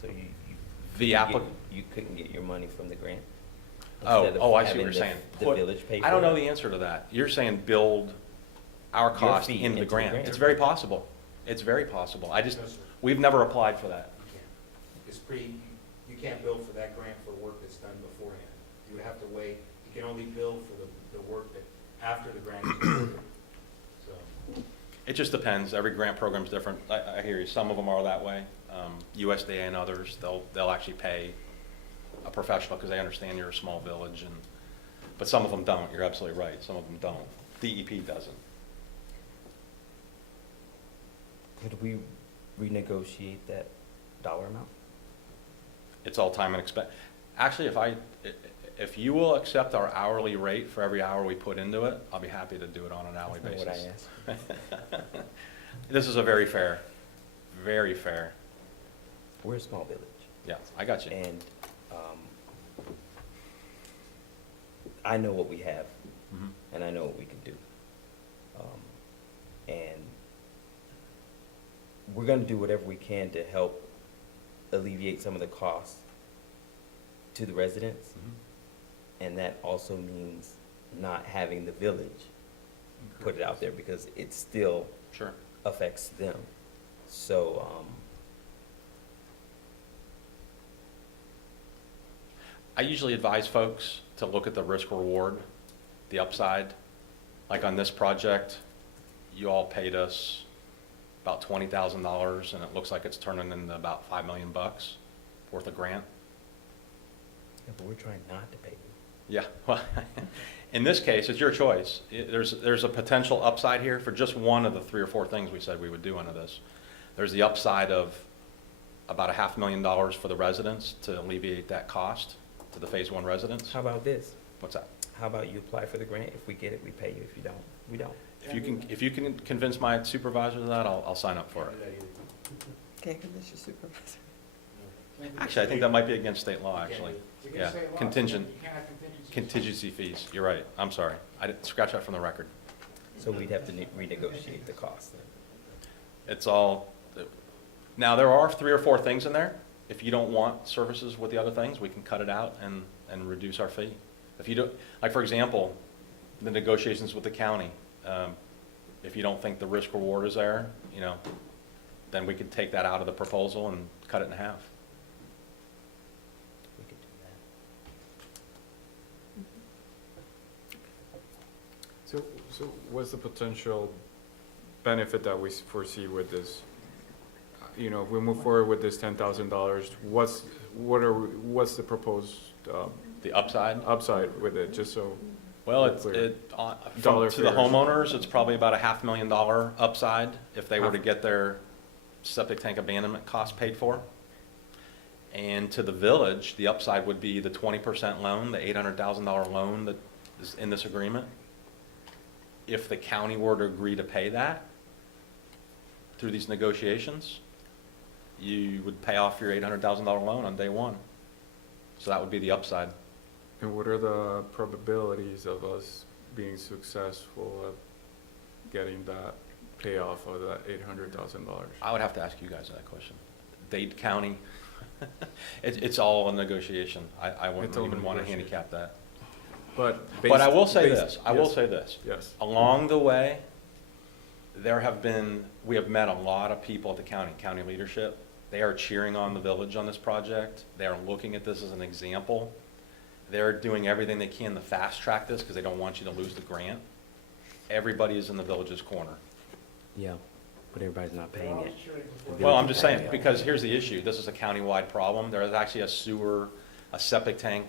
So you couldn't get your money from the grant? Instead of Oh, I see what having you're saying. The village pay for it? I don't know the answer to that. You're saying build our cost fee into the into the grant. grant. It's very possible. It's very possible. We've never applied for that. is you can't bill for that grant for work that's done beforehand. You would have to wait, you can only bill for the work that, after the grant is awarded. So, It just depends. Every grant program's different. I hear you. Some of them are that way. USDA and others, they'll actually pay a professional because they understand you're a small village, but some of them don't. You're absolutely right. Some of them don't. DEP doesn't. Could we renegotiate that dollar amount? It's all time and expense. Actually, if you will accept our hourly rate for every hour we put into it, I'll be happy to do it on an hourly That's not basis. what I asked. This is a very fair, very fair. We're a small village, Yeah, I got you. and I know what we have, Mhm. and I know what we can do. And we're gonna do whatever we can to help alleviate some of the costs to the residents, Mhm. and that also means not having the village put it out there, because it still Sure. affects them. So, I usually advise folks to look at the risk reward, the upside. Like on this project, you all paid us about $20,000, and it looks like it's turning into about $5 million worth of grant. yeah, but we're trying not to pay them. Yeah, well, in this case, it's your choice. There's a potential upside here for just one of the 3 or 4 things we said we would do under this. There's the upside of about $500,000 for the residents to alleviate that cost to the Phase 1 residents. How about this? What's that? How about you apply for the grant? If we get it, we pay you. If you don't, we don't. If you can convince my supervisor of that, I'll sign up for it. Can't convince your supervisor. Actually, I think that might be against state law, actually. It's Yeah, against state law. contingent, You can't have contingencies. contingency fees. You're right. I'm sorry. I didn't scratch that from the record. So we'd have to renegotiate the cost then. It's all, now, there are 3 or 4 things in there. If you don't want services with the other things, we can cut it out and reduce our fee. If you don't, like, for example, the negotiations with the county, if you don't think the risk reward is there, then we could take that out of the proposal and cut it in half. We could do that. So what's the potential benefit that we foresee with this? If we move forward with this $10,000, what's the proposed The upside? upside with it, just so? Well, Clear. to Dollar the figures. homeowners, it's probably about a $500,000 upside if they were to get their septic tank abandonment costs paid for. And to the village, the upside would be the 20% loan, the $800,000 loan that is in this agreement. If the county were to agree to pay that through these negotiations, you would pay off your $800,000 loan on day one. So that would be the upside. And what are the probabilities of us being successful at getting that payoff of that $800,000? I would have to ask you guys that question. Dade County, it's all a negotiation. I wouldn't It's all even want to negotiation. handicap that. But I will say based- this, I will yes, say this. Yes. Along the way, we have met a lot of people at the county leadership. They are cheering on the village on this project. They are looking at this as an example. They're doing everything they can to fast track this because they don't want you to lose the grant. Everybody is in the village's corner. Yeah, but everybody's not They're paying always it. cheering before Well, I'm they- just saying, because here's the issue. This is a countywide problem. There is actually a septic tank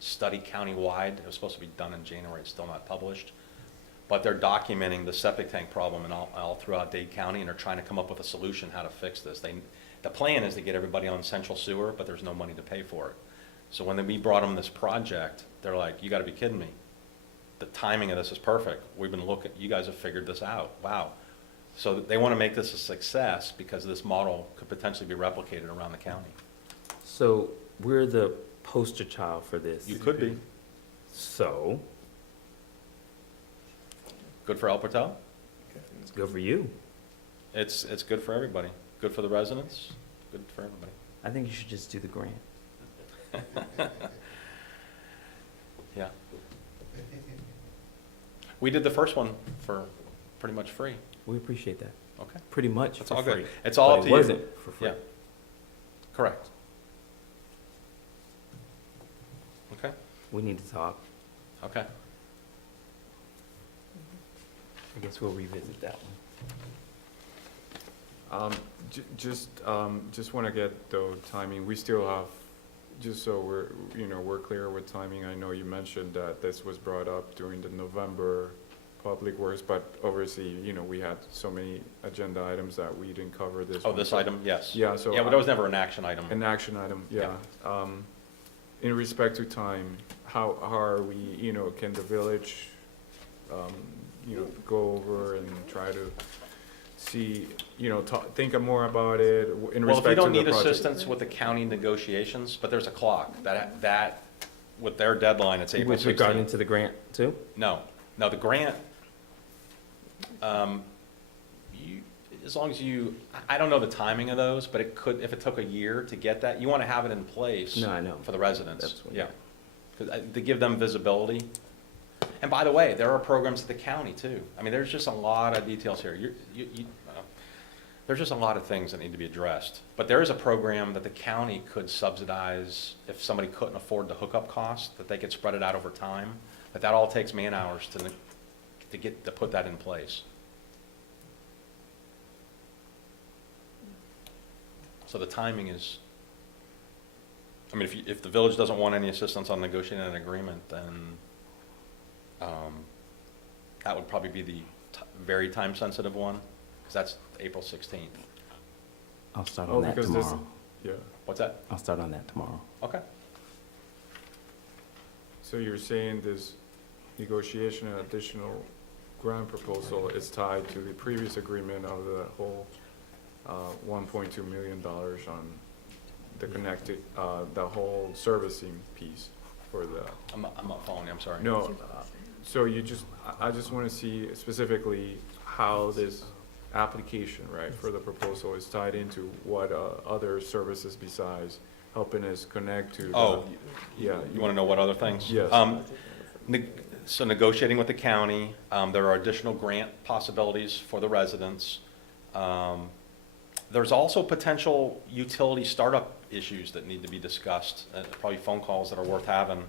study countywide. It was supposed to be done in January. It's still not published. But they're documenting the septic tank problem in all throughout Dade County, and they're trying to come up with a solution how to fix this. The plan is to get everybody on central sewer, but there's no money to pay for it. So when we brought them this project, they're like, you gotta be kidding me. The timing of this is perfect. We've been you guys have figured this out. Wow. So they want to make this a success because this model could potentially be replicated around the county. So we're the poster child for this. You could be. So, Good for El Portal. it's good for you. It's good for everybody. Good for the residents, good for everybody. I think you should just do the grant. Yeah. We did the first one for pretty much free. We appreciate that. Okay. Pretty much It's for all good. free. It's all But up to it you. wasn't for free. Yeah. Correct. Okay, We need to talk. okay. I guess we'll revisit that one. Just want to get the timing, we still have, just so we're clear with timing, I know you mentioned that this was brought up during the November Public Works, but obviously, we had so many agenda items that we didn't cover this. Oh, one, this so- item, yes. Yeah, so. Yeah, but that was never an action item. An action item, yeah. In respect to time, how are we, can the village, go over and try to see, think more about it in Well, if respect you to don't the need project? assistance with the county negotiations, but there's a clock, that, with their deadline, it's April With regard 16th. to the grant too? No, the grant, as long as I don't know the timing of those, but it could, if it took a year to get that, you want to have it in place. No, I know. For the residents, That's what- yeah. 'Cause, to give them visibility. And by the way, there are programs at the county too. I mean, there's just a lot of details here. There's just a lot of things that need to be addressed. But there is a program that the county could subsidize if somebody couldn't afford the hookup cost, that they could spread it out over time. But that all takes man-hours to put that in place. So the timing is, I mean, if the village doesn't want any assistance on negotiating an agreement, then that would probably be the very time-sensitive one, because that's April 16th. I'll start Oh, on that because this- tomorrow. Yeah, What's that? I'll start on that tomorrow. Okay. so you're saying this negotiation and additional grant proposal is tied to the previous agreement of the whole $1.2 million on the connected, the whole servicing piece for the, I'm not following you, I'm sorry. no, so I just want to see specifically how this application, right, for the proposal is tied into what other services besides helping us connect to the. Oh, Yeah. You want to know what other things? Yes. So negotiating with the county, there are additional grant possibilities for the residents. There's also potential utility startup issues that need to be discussed, probably phone calls that are worth having.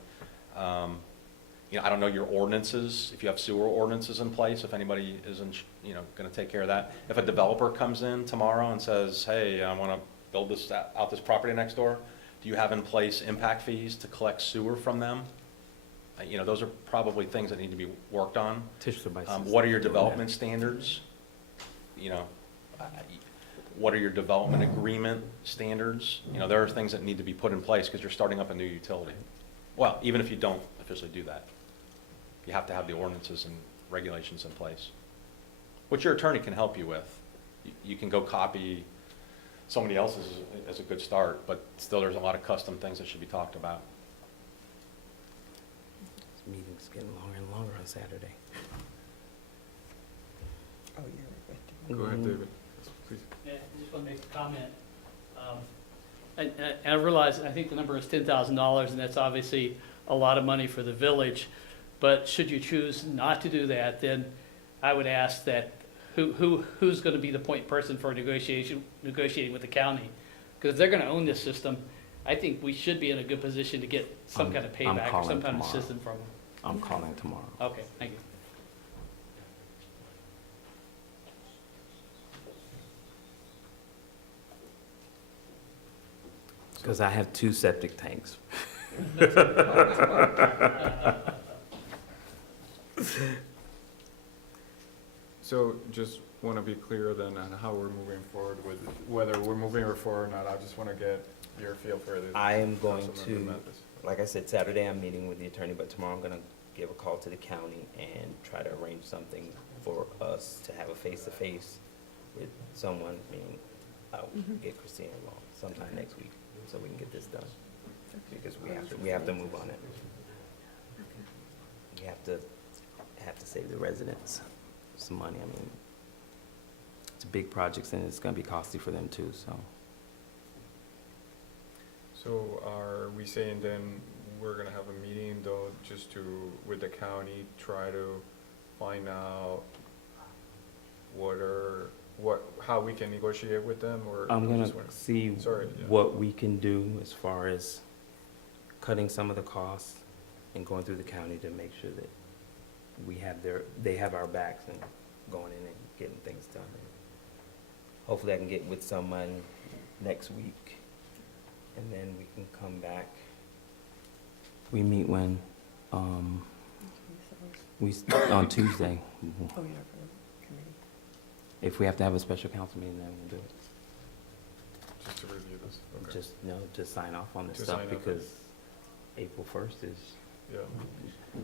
I don't know your ordinances, if you have sewer ordinances in place, if anybody isn't, going to take care of that. If a developer comes in tomorrow and says, hey, I want to build out this property next door, do you have in place impact fees to collect sewer from them? Those are probably things that need to be worked on. What are your development standards? What are your development agreement standards? There are things that need to be put in place because you're starting up a new utility. Well, even if you don't officially do that, you have to have the ordinances and regulations in place, which your attorney can help you with. You can go copy somebody else's as a good start, but still there's a lot of custom things that should be talked about. This meeting's getting longer and longer on Saturday. Oh, yeah. Go ahead, David, please. Yeah, I just want to make a comment. And I realize, I think the number is $10,000, and that's obviously a lot of money for the village. But should you choose not to do that, then I would ask that who's going to be the point person for negotiating with the county? Because if they're going to own this system, I think we should be in a good position to get some kind of I'm payback or calling some kind of tomorrow. system from them. I'm calling tomorrow. Okay, thank you. Because I have 2 septic tanks. So just want to be clear then on how we're moving forward with, whether we're moving forward or not. I just want to get your feel for this. I am going Councilmember to, Mathis. like I said, Saturday I'm meeting with the attorney, but tomorrow I'm gonna give a call to the county and try to arrange something for us to have a face-to-face with someone, meaning I'll get Christina along sometime next week, so we can get this done. Because we have to move on it. We have to save the residents some money. I mean, it's a big project and it's gonna be costly for them too, so. So are we saying then we're gonna have a meeting though, just to, with the county, try to find out what how we can negotiate with them, or? I'm you gonna just wanna- see Sorry, yeah. what we can do as far as cutting some of the costs and going through the county to make sure that they have our backs and going in and getting things done. Hopefully I can get with someone next week, and then we can come back. We meet when, on Tuesday. Oh, yeah, for the committee. If we have to have a special council meeting, then we'll do it. Just to review this, okay. Just sign off on this To stuff, sign off. because April 1st is Yeah.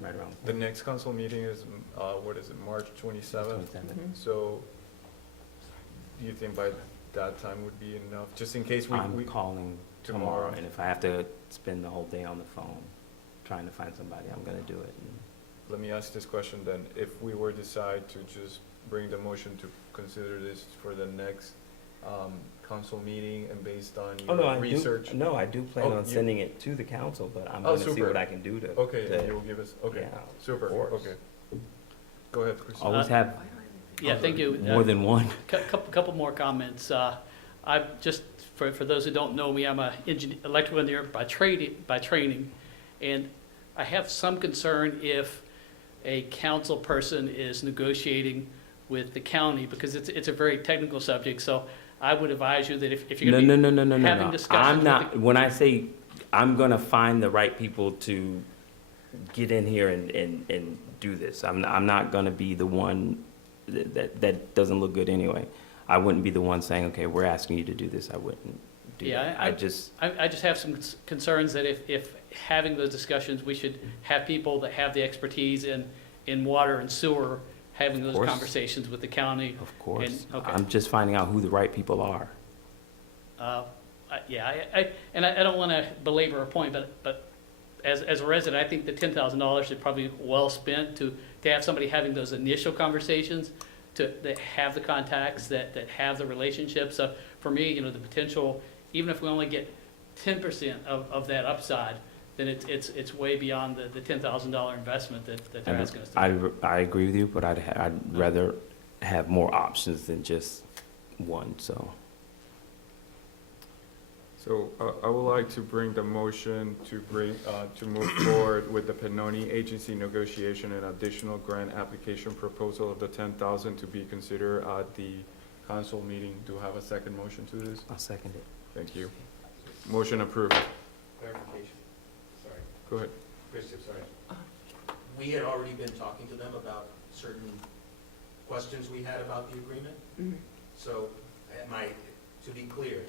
right around. The next council meeting is, what is it, March 27th? 27th. So, do you think by that time would be enough, just in case I'm we calling tomorrow, tomorrow? and if I have to spend the whole day on the phone trying to find somebody, I'm gonna do it. Let me ask this question then. If we were to decide to just bring the motion to consider this for the next council meeting, and based on Oh, no, your I research? do, no, I do plan Oh, on you- sending it to the council, but I'm Oh, gonna see super. what I can do to. Okay, and to- you will give us, okay, Yeah, super, of course. okay. Go ahead, Chris. Always have Yeah, thank you. more than one. Couple more comments. I just, for those who don't know me, I'm a electrical engineer by training, and I have some concern if a council person is negotiating with the county, because it's a very technical subject, so I would advise you that if you're No, gonna no, be no, no, no, having no. discussions I'm with not, when I say I'm gonna find the right people to get in here and do this, I'm not gonna be the one that doesn't look good anyway. I wouldn't be the one saying, okay, we're asking you to do this. I wouldn't do Yeah, that. I I just, just have some concerns that if having those discussions, we should have people that have the expertise in water and sewer, having those course. conversations with the county. of course, okay. I'm just finding out who the right people are. Yeah, I don't want to belabor a point, but as a resident, I think the $10,000 is probably well spent to have somebody having those initial conversations, that have the contacts, that have the relationships. So for me, the potential, even if we only get 10% of that upside, then it's way beyond the $10,000 investment that they're And asking us to do. I agree with you, but I'd rather have more options than just one, so. So I would like to bring the motion to move forward with the Pennoni Agency negotiation and additional grant application proposal of the 10,000 to be considered at the council meeting. Do I have a second motion to this? I'll second it. Thank you. Motion approved. Clarification, sorry, Go ahead. Christopher, sorry. We had already been talking to them about certain questions we had about the agreement. So, to be clear,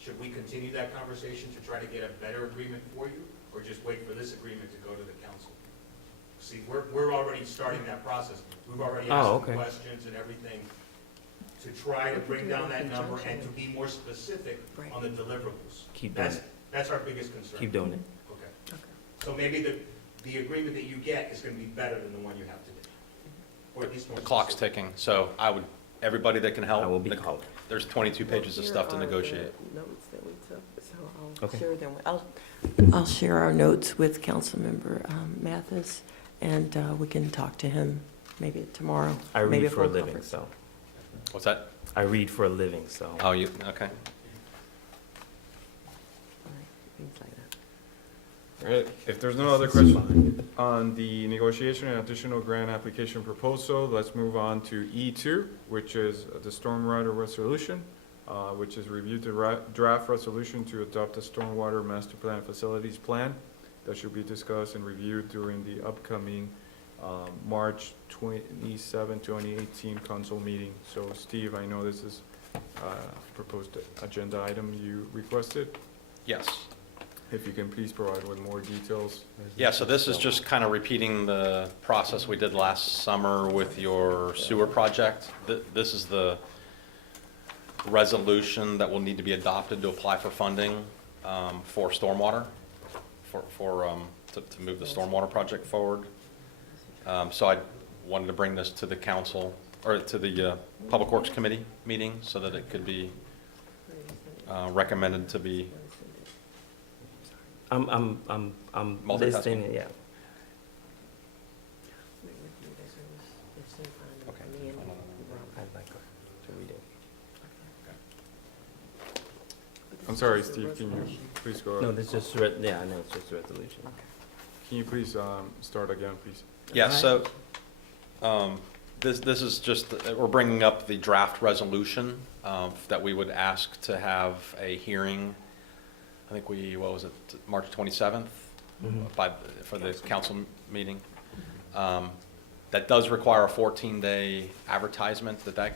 should we continue that conversation to try to get a better agreement for you, or just wait for this agreement to go to the council? See, we're already starting that process. We've already asked Oh, them okay. questions and everything to try to bring down that number and to be more specific on the deliverables. Keep doing it. That's our biggest concern. Keep doing it. Okay. So maybe the agreement that you get is gonna be better than the one you have today, or at least more. The clock's specific. ticking, so everybody that can help. I will be calling. There's 22 pages of Here stuff to are the negotiate. Notes that we took, so Okay. I'll share them. I'll share our notes with Councilmember Mathis, and we can talk to him maybe tomorrow. I maybe read for a phone living, conference. so. What's that? I read for a living, so. Oh, you, okay. Things like that. All right, if there's no other questions on the negotiation and additional grant application proposal, let's move on to E2, which is the stormwater resolution, which is review the draft resolution to adopt the stormwater master plan facilities plan that should be discussed and reviewed during the upcoming March 27, 2018 council meeting. So Steve, I know this is a proposed agenda item you requested. Yes. If you can please provide with more details. Yeah, so this is just kind of repeating the process we did last summer with your sewer project. This is the resolution that will need to be adopted to apply for funding for stormwater, to move the stormwater project forward. So I wanted to bring this to the council, or to the Public Works Committee meeting, so that it could be recommended to be. I'm Multitasking. listening, yeah. Okay. I'd like to read it. I'm sorry, Steve, can you please go, No, this just, yeah, I know, it's just a resolution. can you please, start again, please? Yeah, so, this is just, we're bringing up the draft resolution, that we would ask to have a hearing, I think what was it, March 27th? For the council meeting. That does require a 14-day advertisement. Did that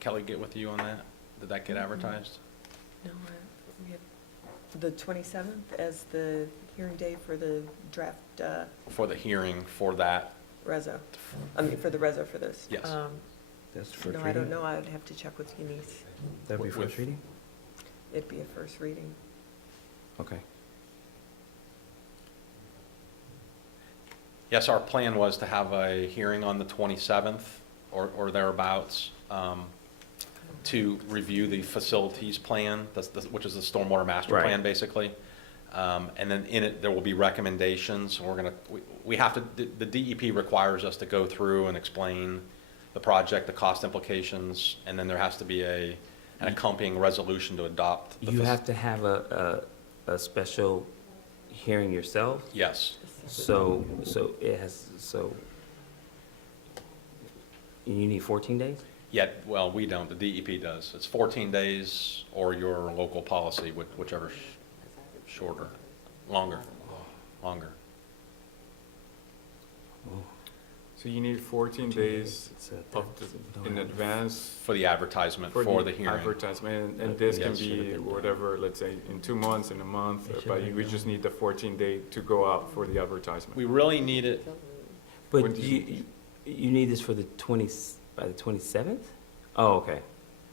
Kelly get with you on that? Did that get advertised? No, we have the 27th as the hearing day for the draft For the hearing for that? reso. I mean, for the reso for this. Yes. That's the first No, reading? I don't know. I would have to check with Eunice. That'd be With- first reading? It'd be a first reading. Okay. Yes, our plan was to have a hearing on the 27th or thereabouts, to review the facilities plan, which is the stormwater master Right. plan, basically. And then in it, there will be recommendations. We have to, the DEP requires us to go through and explain the project, the cost implications, and then there has to be an accompanying resolution to adopt. You have to have a special hearing yourself? Yes. So it has, so you need 14 days? Yet, well, we don't, the DEP does. It's 14 days or your local policy, whichever's shorter, longer. So you need 14 days in advance For the advertisement, for the hearing. advertisement, and this can Yes. be whatever, let's say, in 2 months, in a month, but we just need the 14-day to go out for the advertisement. We really need it, When But do you need this for the by the 27th? Oh, okay.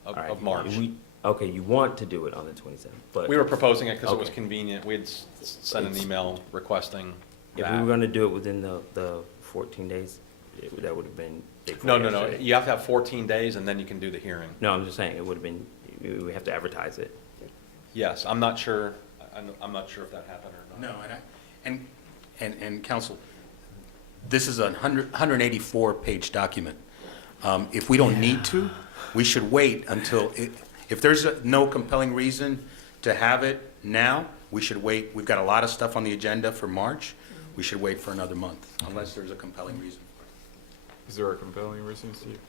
of All right. of March. Okay, you want to do it on the 27th, but We were proposing it because it was Okay. convenient. We had sent an email requesting if we were that. gonna do it within the 14 days, that would have been. day before No, yesterday. you have to have 14 days and then you can do the hearing. No, I'm just saying, it would have been, we have to advertise it. Yes, I'm not sure, I'm not sure if that happened or not. No, and counsel, this is a 184-page document. If we don't need to, we should wait until, if there's no compelling reason to have it now, we should wait. We've got a lot of stuff on the agenda for March. We should wait for another month, unless there's a compelling reason. Is there a compelling reason, Steve?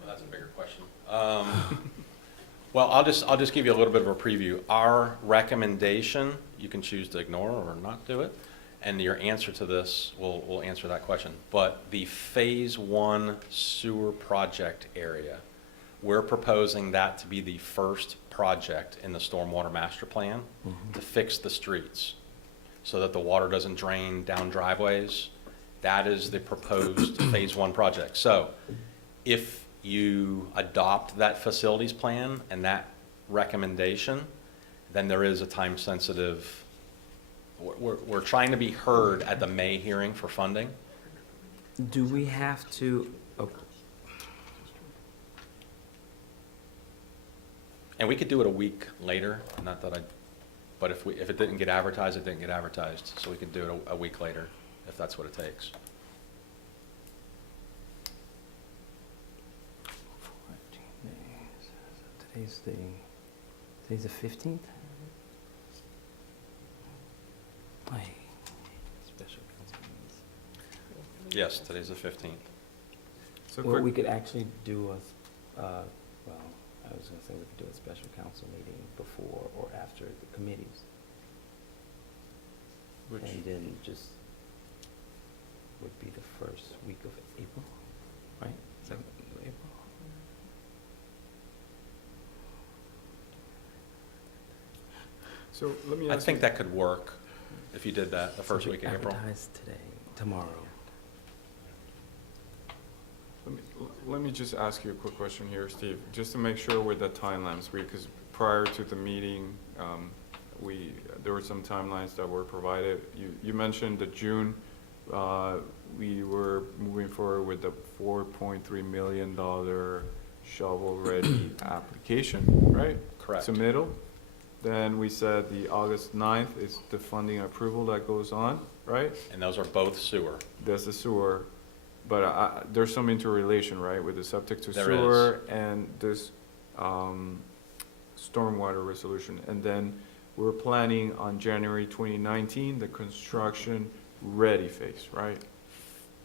Well, that's a bigger question. Well, I'll just give you a little bit of a preview. Our recommendation, you can choose to ignore or not do it, and your answer to this will answer that question. But the Phase 1 sewer project area, we're proposing that to be the first project in the Stormwater Master Plan to fix the streets so that the water doesn't drain down driveways. That is the proposed Phase 1 project. So if you adopt that facilities plan and that recommendation, then there is a time-sensitive, we're trying to be heard at the May hearing for funding. Do we have to, And we could do it a week later, not that but if it didn't get advertised, it didn't get advertised. So we could do it a week later, if that's what it takes. today's the 15th? Wait, special council meetings. Yes, today's the 15th. So Well, quick, we could actually do well, I was gonna say we could do a special council meeting before or after the committees. which, And then just would be the first week of April, right? Second week of April? so let me I ask think you, that could work if you did that the first week of April. Advertise today, tomorrow. let me just ask you a quick question here, Steve, just to make sure with the timelines, because prior to the meeting, there were some timelines that were provided. You mentioned that June, we were moving forward with the $4.3 million shovel-ready application, right? Correct. Submittal. Then we said the August 9th is the funding approval that goes on, right? And those are both sewer. There's the sewer, but there's some interrelation, right, with the septic to There is. sewer and this stormwater resolution. And then we're planning on January 2019, the construction ready phase, right?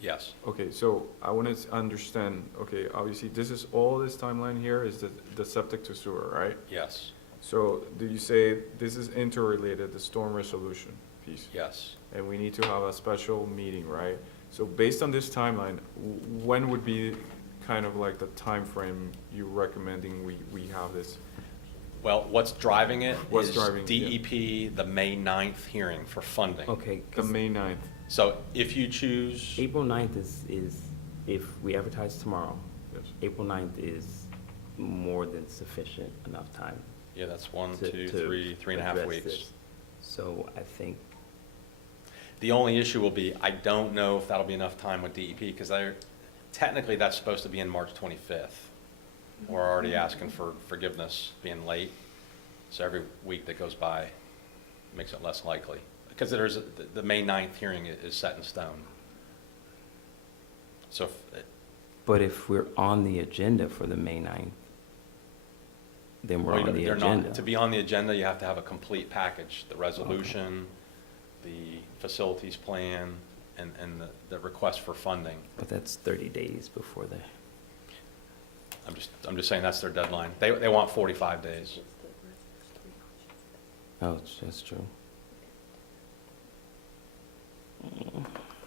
Yes, Okay, so I want to understand, okay, obviously, this is, all this timeline here is the septic to sewer, right? yes, So do you say this is interrelated, the storm resolution piece? yes. And we need to have a special meeting, right? So based on this timeline, when would be kind of like the time frame you recommending we have this? Well, what's driving it What's is driving it, yeah. DEP, the May 9th hearing for funding. Okay, The 'cause May 9th. So if you choose, April 9th is, if we advertise tomorrow, Yes. April 9th is more than sufficient enough time. yeah, that's one, to- two, to three and a half address weeks. this. So I think, The only issue will be, I don't know if that'll be enough time with DEP, because technically, that's supposed to be in March 25th. We're already asking for forgiveness being late, so every week that goes by makes it less likely. Because the May 9th hearing is set in stone. So, but if we're on the agenda for the May 9th, then we're on the they're not, agenda. to be on the agenda, you have to have a complete package, the resolution, the facilities plan, and the request for funding. But that's 30 days before the, I'm just saying that's their deadline. They want 45 days. oh, that's true.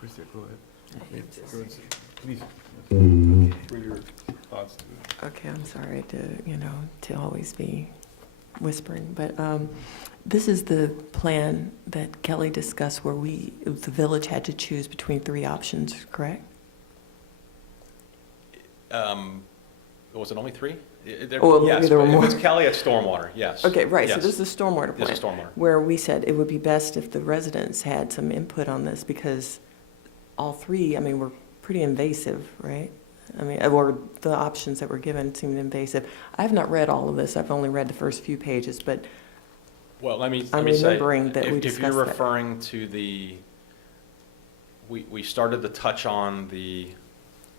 Christia, go ahead. Please. What are your thoughts to it? Okay, I'm sorry to always be whispering, but this is the plan that Kelly discussed where the village had to choose between 3 options, correct? Was it only 3? Oh, maybe Yes, there were if it's more. Kelly, it's stormwater, yes. Okay, right, so Yes. this is the stormwater plan. This is stormwater. Where we said it would be best if the residents had some input on this because all 3, I mean, were pretty invasive, right? I mean, or the options that were given seemed invasive. I have not read all of this, I've only read the first few pages, but Well, let me I'm say, remembering that we if you're discussed that. referring to we started to touch on the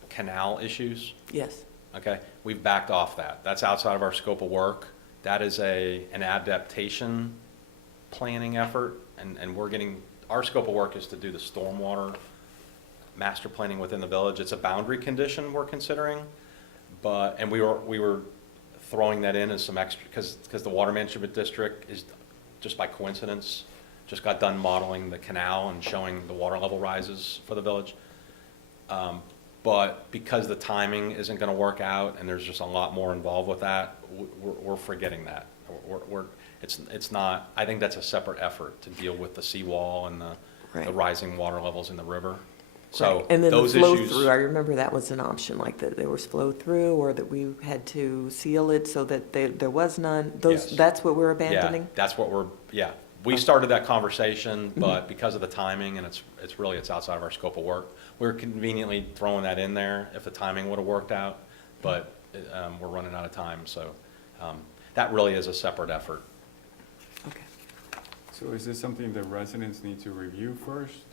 canal issues, yes, okay? We've backed off that. That's outside of our scope of work. That is an adaptation planning effort, and our scope of work is to do the stormwater master planning within the village. It's a boundary condition we're considering, and we were throwing that in as some extra, because the water management district is, just by coincidence, just got done modeling the canal and showing the water level rises for the village. But because the timing isn't gonna work out, and there's just a lot more involved with that, we're forgetting that. It's not, I think that's a separate effort to deal with the seawall and the right. rising water levels in the river. So Right. And then the those flow issues. through, I remember that was an option, like that there was flow through or that we had to seal it so that there was none. Yes. That's what we're Yeah, abandoning? that's what we Okay. started that conversation, Mm-hmm. but because of the timing, and it's outside of our scope of work, we're conveniently throwing that in there if the timing would've worked out, but, we're running out of time, so, that really is a separate effort. Okay. So is this something the residents need to review first?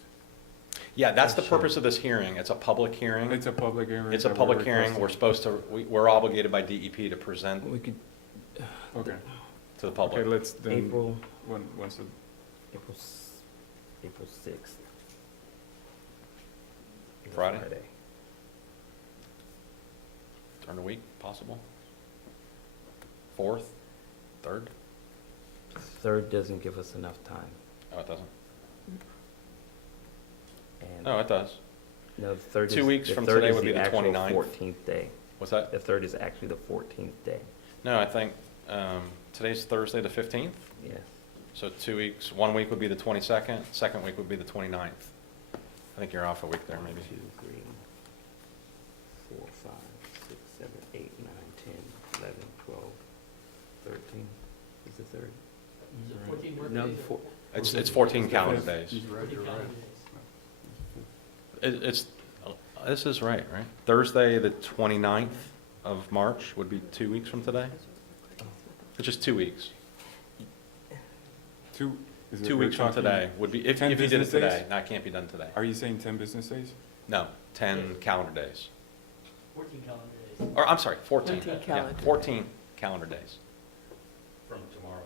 Yeah, that's the purpose of this hearing. It's a public hearing. It's a public hearing? It's a that public we're hearing. requesting? We're obligated by DEP to present We could, Okay, to the okay, public. let's then, April, once it, April 6th. It's a Friday? During the week, possible? 4th, 3rd? 3rd doesn't give us enough time. Oh, it doesn't? And No, it does. no, the 3rd is. 2 weeks the from 3rd today is would be the actual 29th. 14th day. What's that? The 3rd is actually the 14th day. No, I think today's Thursday, the 15th. Yes. So 2 weeks, 1 week would be the 22nd, second week would be the 29th. I think you're off a week there, maybe. 1, 2, 3, 4, 5, 6, 7, 8, 9, 10, 11, 12, 13. Is the 3rd? Is it 14 work No, days? It's 14 calendar Yes, days. he's right, you're right. This is right? Thursday, the 29th of March would be 2 weeks from today? It's just 2 weeks. Is it 2 weeks we're from talking- today would be, if 10 you did it business days? today. No, it can't be done today. Are you saying 10 business days? No, 10 calendar days. 14 calendar days. Or, I'm sorry, 14. 14 Yeah, calendar. 14 calendar days. From tomorrow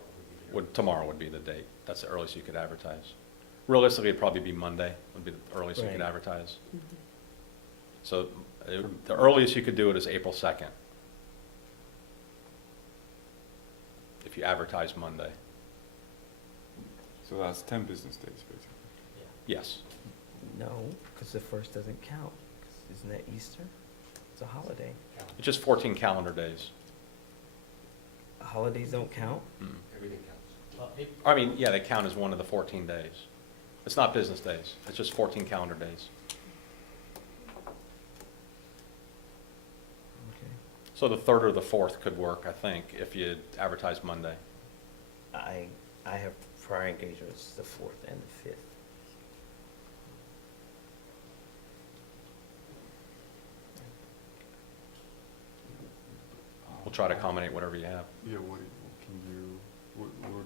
Tomorrow would be the date. That's the earliest you could advertise. Realistically, it'd probably be Monday, would be the earliest you could Right. advertise. So the earliest you could do it is April 2nd. If you advertise Monday, So that's 10 business days, basically. yes. No, because the first doesn't count. 'Cause isn't that Easter? It's a holiday. It's just 14 calendar days. Holidays don't count? Mm. Everything counts. Well, it- I mean, yeah, they count as one of the 14 days. It's not business days, it's just 14 calendar days. Okay. So the 3rd or the 4th could work, I think, if you advertise Monday. I have prior engagements the 4th and the 5th. We'll try to accommodate whatever you have. Yeah, we'll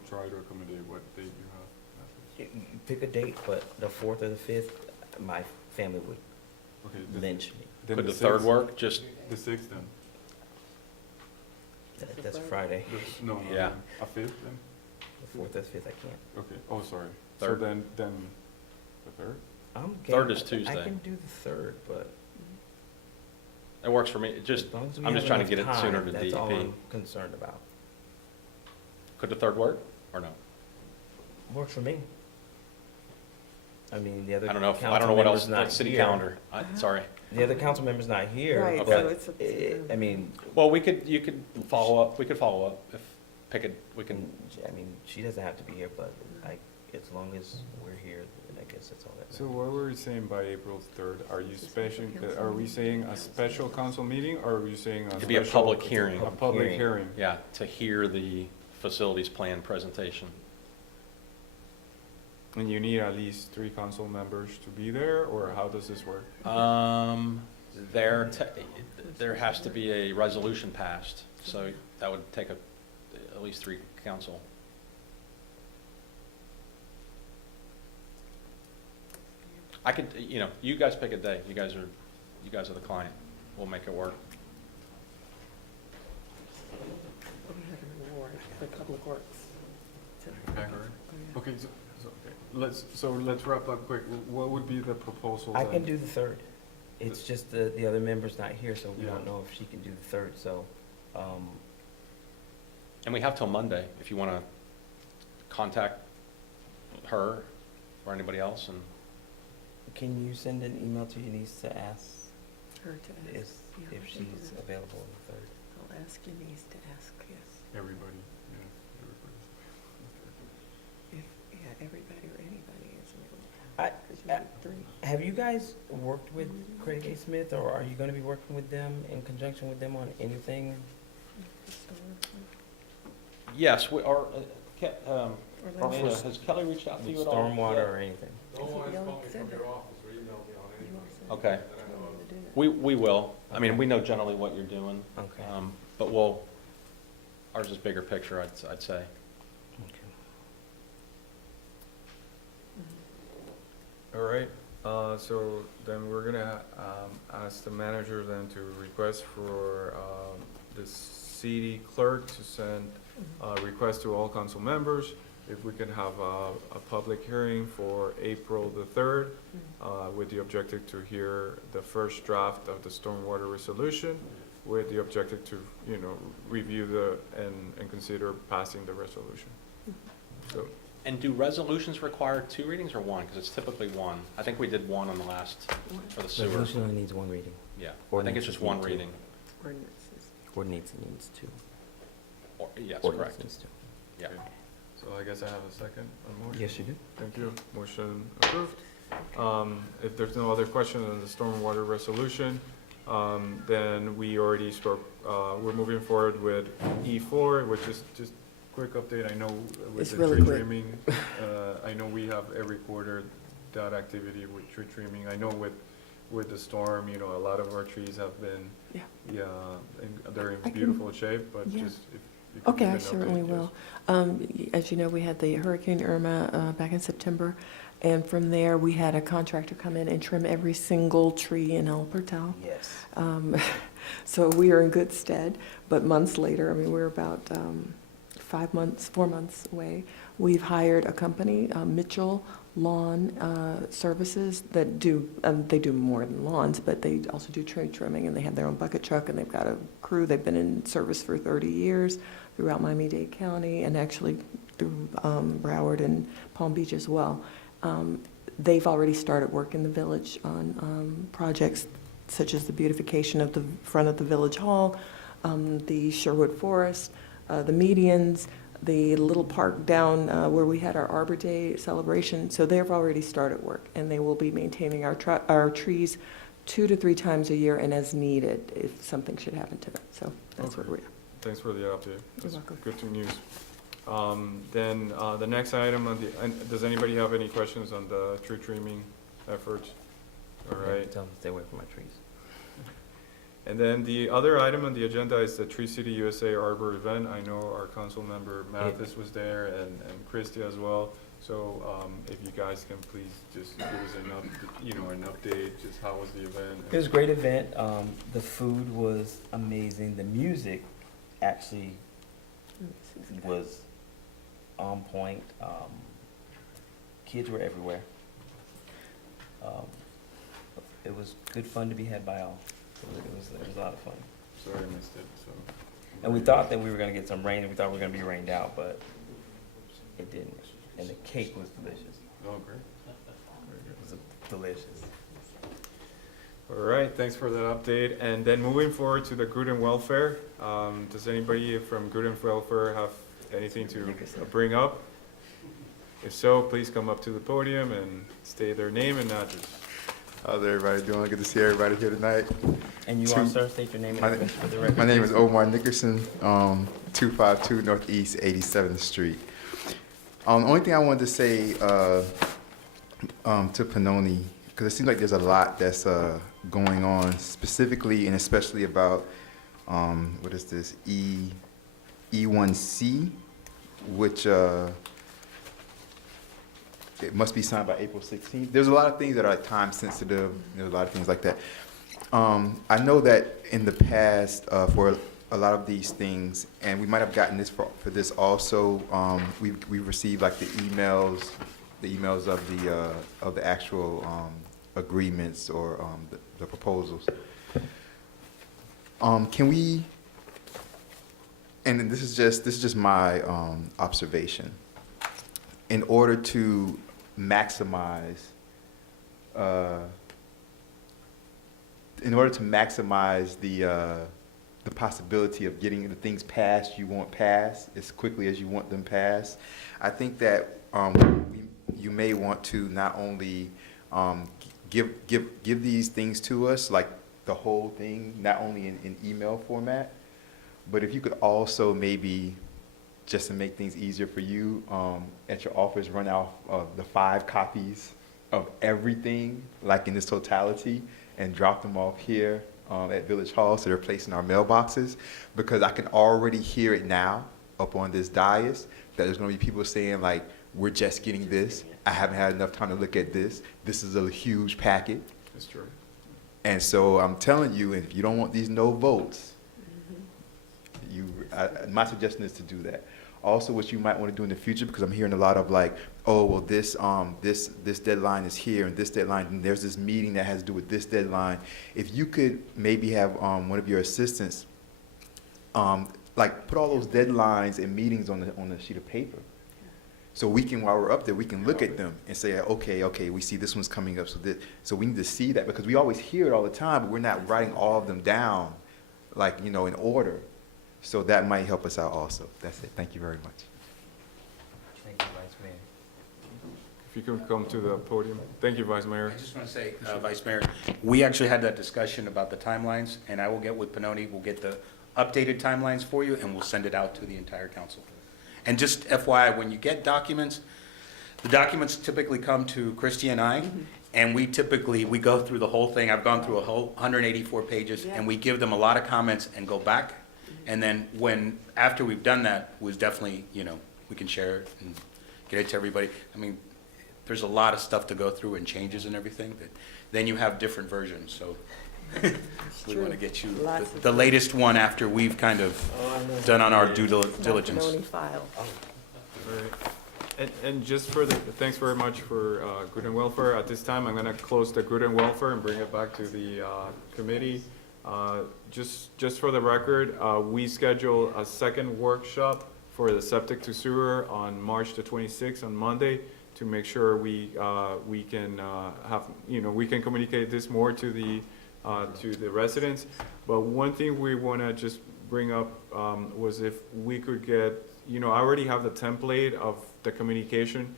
try to accommodate what date you have. You pick a date, but the 4th or the 5th, my family would Okay, lynch me. then Could the 3rd 6th work? Just, The 6th then? That's Friday. No, Yeah. a 5th then? The 4th or the 5th, I can't. Okay, oh, sorry. So 3rd. then the 3rd? I'm 3rd game. is Tuesday. I can do the 3rd, but it works for me. It just, as long as we I'm have just trying to enough get it sooner time, to that's all DEP. I'm concerned about. Could the 3rd work, or no? Works for me. I mean, the other I don't know if, I council don't know what else, member's not like city here. calendar. Sorry. The other council member's not here, Right, so but, it's up to them. I mean, Well, you could follow up, we could follow up if, we can, I mean, she doesn't have to be here, but as long as we're here, then I guess that's all that So matters. what were we saying by April 3rd? Are you Just a special special, council are we meeting. saying a special council meeting, or are you saying a It'd be a special- public hearing. A public Hearing. hearing? yeah, to hear the facilities plan presentation. And you need at least 3 council members to be there, or how does this work? There has to be a resolution passed, so that would take at least 3 council. I could, you guys pick a day. You guys are the client. We'll make it work. We have an award for Public Works. Okay, so let's wrap up quick. What would be the proposal I then? can do the 3rd. It's just the other member's not here, so we Yeah. don't know if she can do the 3rd, so, And we have till Monday, if you want to contact her or anybody else, and can you send an email to Eunice to ask Her to ask. if Yeah, I can do she's that. available on the 3rd? I'll ask Denise to ask, yes. Everybody, yeah, everybody's. If, everybody or anybody is available. I- 'Cause you need 3. Have you guys worked with Craig A. Smith, or are you gonna be working with them, in conjunction with them on anything? yes, Or Orlando, let's- has Kelly reached out to you at all? Stormwater or anything? No one has Y'all called me said from that. your office or emailed me on You anything. all said Okay. that I know you of. wanted to do that. We will. I mean, we know generally what you're doing, Okay. but ours is bigger picture, I'd say. Okay. All right, so then we're gonna, ask the manager then to request for, the city clerk to send a request to all council members, if we can have a public hearing for April the 3rd, with the objective to hear the first draft of the stormwater resolution, with the objective to, review and consider passing the resolution. So, And do resolutions require 2 readings or 1? Because it's typically 1. I think we did 1 on the last, for the sewer. Resolution only needs one reading. Yeah, I think it's just 1 reading. Ordinances. Ordinance needs two. Yes, Ordinance correct. needs two. Yeah. so I guess I have a second on motion? Yes, you do. Thank you. Motion approved. If there's no other question on the stormwater resolution, then we already spoke, we're moving forward with E4, which is just quick update. I know with It's the really tree quick. trimming, I know we have every quarter that activity with tree trimming. I know with the storm, a lot of our trees have been, Yeah. they're I in can- beautiful shape, but yeah. just if you could Okay, give I an update, certainly yes. will. As you know, we had the Hurricane Irma back in September, and from there, we had a contractor come in and trim every single tree in El Portal. Yes. So we are in good stead, but months later, we're about 4 months away. We've hired a company, Mitchell Lawn Services, that they do more than lawns, but they also do tree trimming, and they have their own bucket truck, and they've got a crew. They've been in service for 30 years throughout Miami-Dade County, and actually through Broward and Palm Beach as well. They've already started work in the village on projects such as the beautification of the front of the village hall, the Sherwood Forest, the medians, the little park down where we had our Arbor Day celebration. So they've already started work, and they will be maintaining our trees 2 to 3 times a year and as needed if something should happen to them. So that's what Okay. we're. Thanks for the update. That's welcome. good to news. Then the next item does anybody have any questions on the tree trimming efforts? All right. Tell them to stay away from my trees. And then the other item on the agenda is the Tree City USA Arbor event. I know our council member Mathis was there and Christie as well. So if you guys can please just give us an update, just how was the event? It was a great event. The food was amazing. The music actually was on point. Kids were everywhere. It was good fun to be had by all. It was a lot of fun. Sorry I missed it, so. And we thought that we were gonna get some rain, and we thought we were gonna be rained out, but it didn't. And the cake was delicious. Oh, great. It was delicious. All right, thanks for that update. And then moving forward to the Good and Welfare, does anybody from Good and Welfare have anything to bring up? If so, please come up to the podium and state their name and address. How's everybody doing? Good to see everybody here tonight. And you are, sir, state your name and address for the record. My name is Omar Nickerson, 252 Northeast 87th Street. The only thing I wanted to say to Pannoni, because it seems like there's a lot that's going on, specifically and especially about, what is this, E1C, which it must be signed by April 16th. There's a lot of things that are time sensitive. There's a lot of things like that. I know that in the past, for a lot of these things, and we might have gotten this for this also, we received like the emails of the actual agreements or the proposals. Can we? And this is just my observation. In order to maximize the possibility of getting the things passed you want passed as quickly as you want them passed, I think that you may want to not only give these things to us, like the whole thing, not only in email format, but if you could also maybe, just to make things easier for you, at your office, run out the 5 copies of everything, like in this totality, and drop them off here at Village Hall so they're placed in our mailboxes, because I can already hear it now up on this dais that there's going to be people saying like, we're just getting this. I haven't had enough time to look at this. This is a huge packet. That's true. And so I'm telling you, if you don't want these no votes, my suggestion is to do that. Also, what you might want to do in the future, because I'm hearing a lot of like, oh, well, this deadline is here, and this deadline, and there's this meeting that has to do with this deadline. If you could maybe have one of your assistants, like put all those deadlines and meetings on the sheet of paper, so we can, while we're up there, we can look at them and say, okay, we see this one's coming up, so we need to see that, because we always hear it all the time, but we're not writing all of them down, like, in order. So that might help us out also. That's it. Thank you very much. Thank you, Vice Mayor. If you can come to the podium. Thank you, Vice Mayor. I just want to say, Vice Mayor, we actually had that discussion about the timelines, and I will get with Pannoni, we'll get the updated timelines for you, and we'll send it out to the entire council. And just FYI, when you get documents, the documents typically come to Christie and I, and we go through the whole thing. I've gone through a whole 184 pages, and we give them a lot of comments and go back. And then after we've done that, was definitely, we can share it and get it to everybody. I mean, there's a lot of stuff to go through and changes and everything, but then you have different versions. So We want to get you Lots of the latest one after we've kind of done on our due diligence. Macaroni file. All right. And just for the, thanks very much for Good and Welfare. At this time, I'm gonna close the Good and Welfare and bring it back to the committee. Just for the record, we schedule a second workshop for the septic to sewer on March the 26th, on Monday, to make sure we can have, we can communicate this more to the residents. But one thing we wanna just bring up was if we could get, I already have the template of the communication.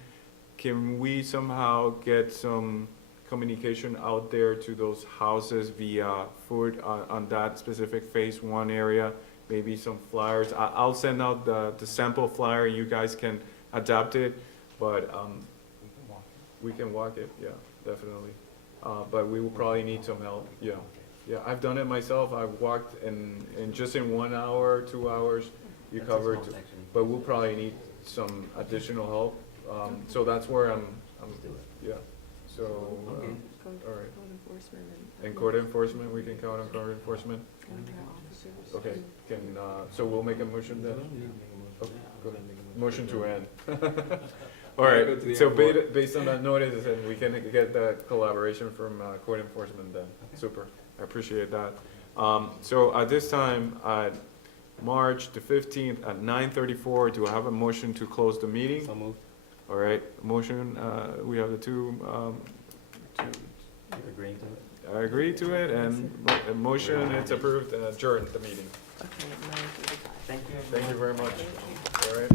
Can we somehow get some communication out there to those houses via foot on that specific phase 1 area? Maybe some flyers. I'll send out the sample flyer, you guys can adapt it, but we can walk it, yeah, definitely. But we will probably need some help, yeah. Yeah, I've done it myself. I've walked and just in 1 hour, 2 hours, you covered, but we'll probably need some additional help. So that's where I'm yeah, so, all right. Code enforcement And court enforcement, we can count on court enforcement? Okay, so we'll make a motion then? Oh, go ahead. Motion to end. All right, so based on that notice, and we can get the collaboration from court enforcement then. Super, I appreciate that. So at this time, at March the 15th at 9:34, do I have a motion to close the meeting? So moved. All right, motion, we have the two, You're agreeing to it? I agree to it, and a motion, it's approved, and adjourn the meeting. Okay, 9:35. Thank you. Thank you very much. Thank you. All right.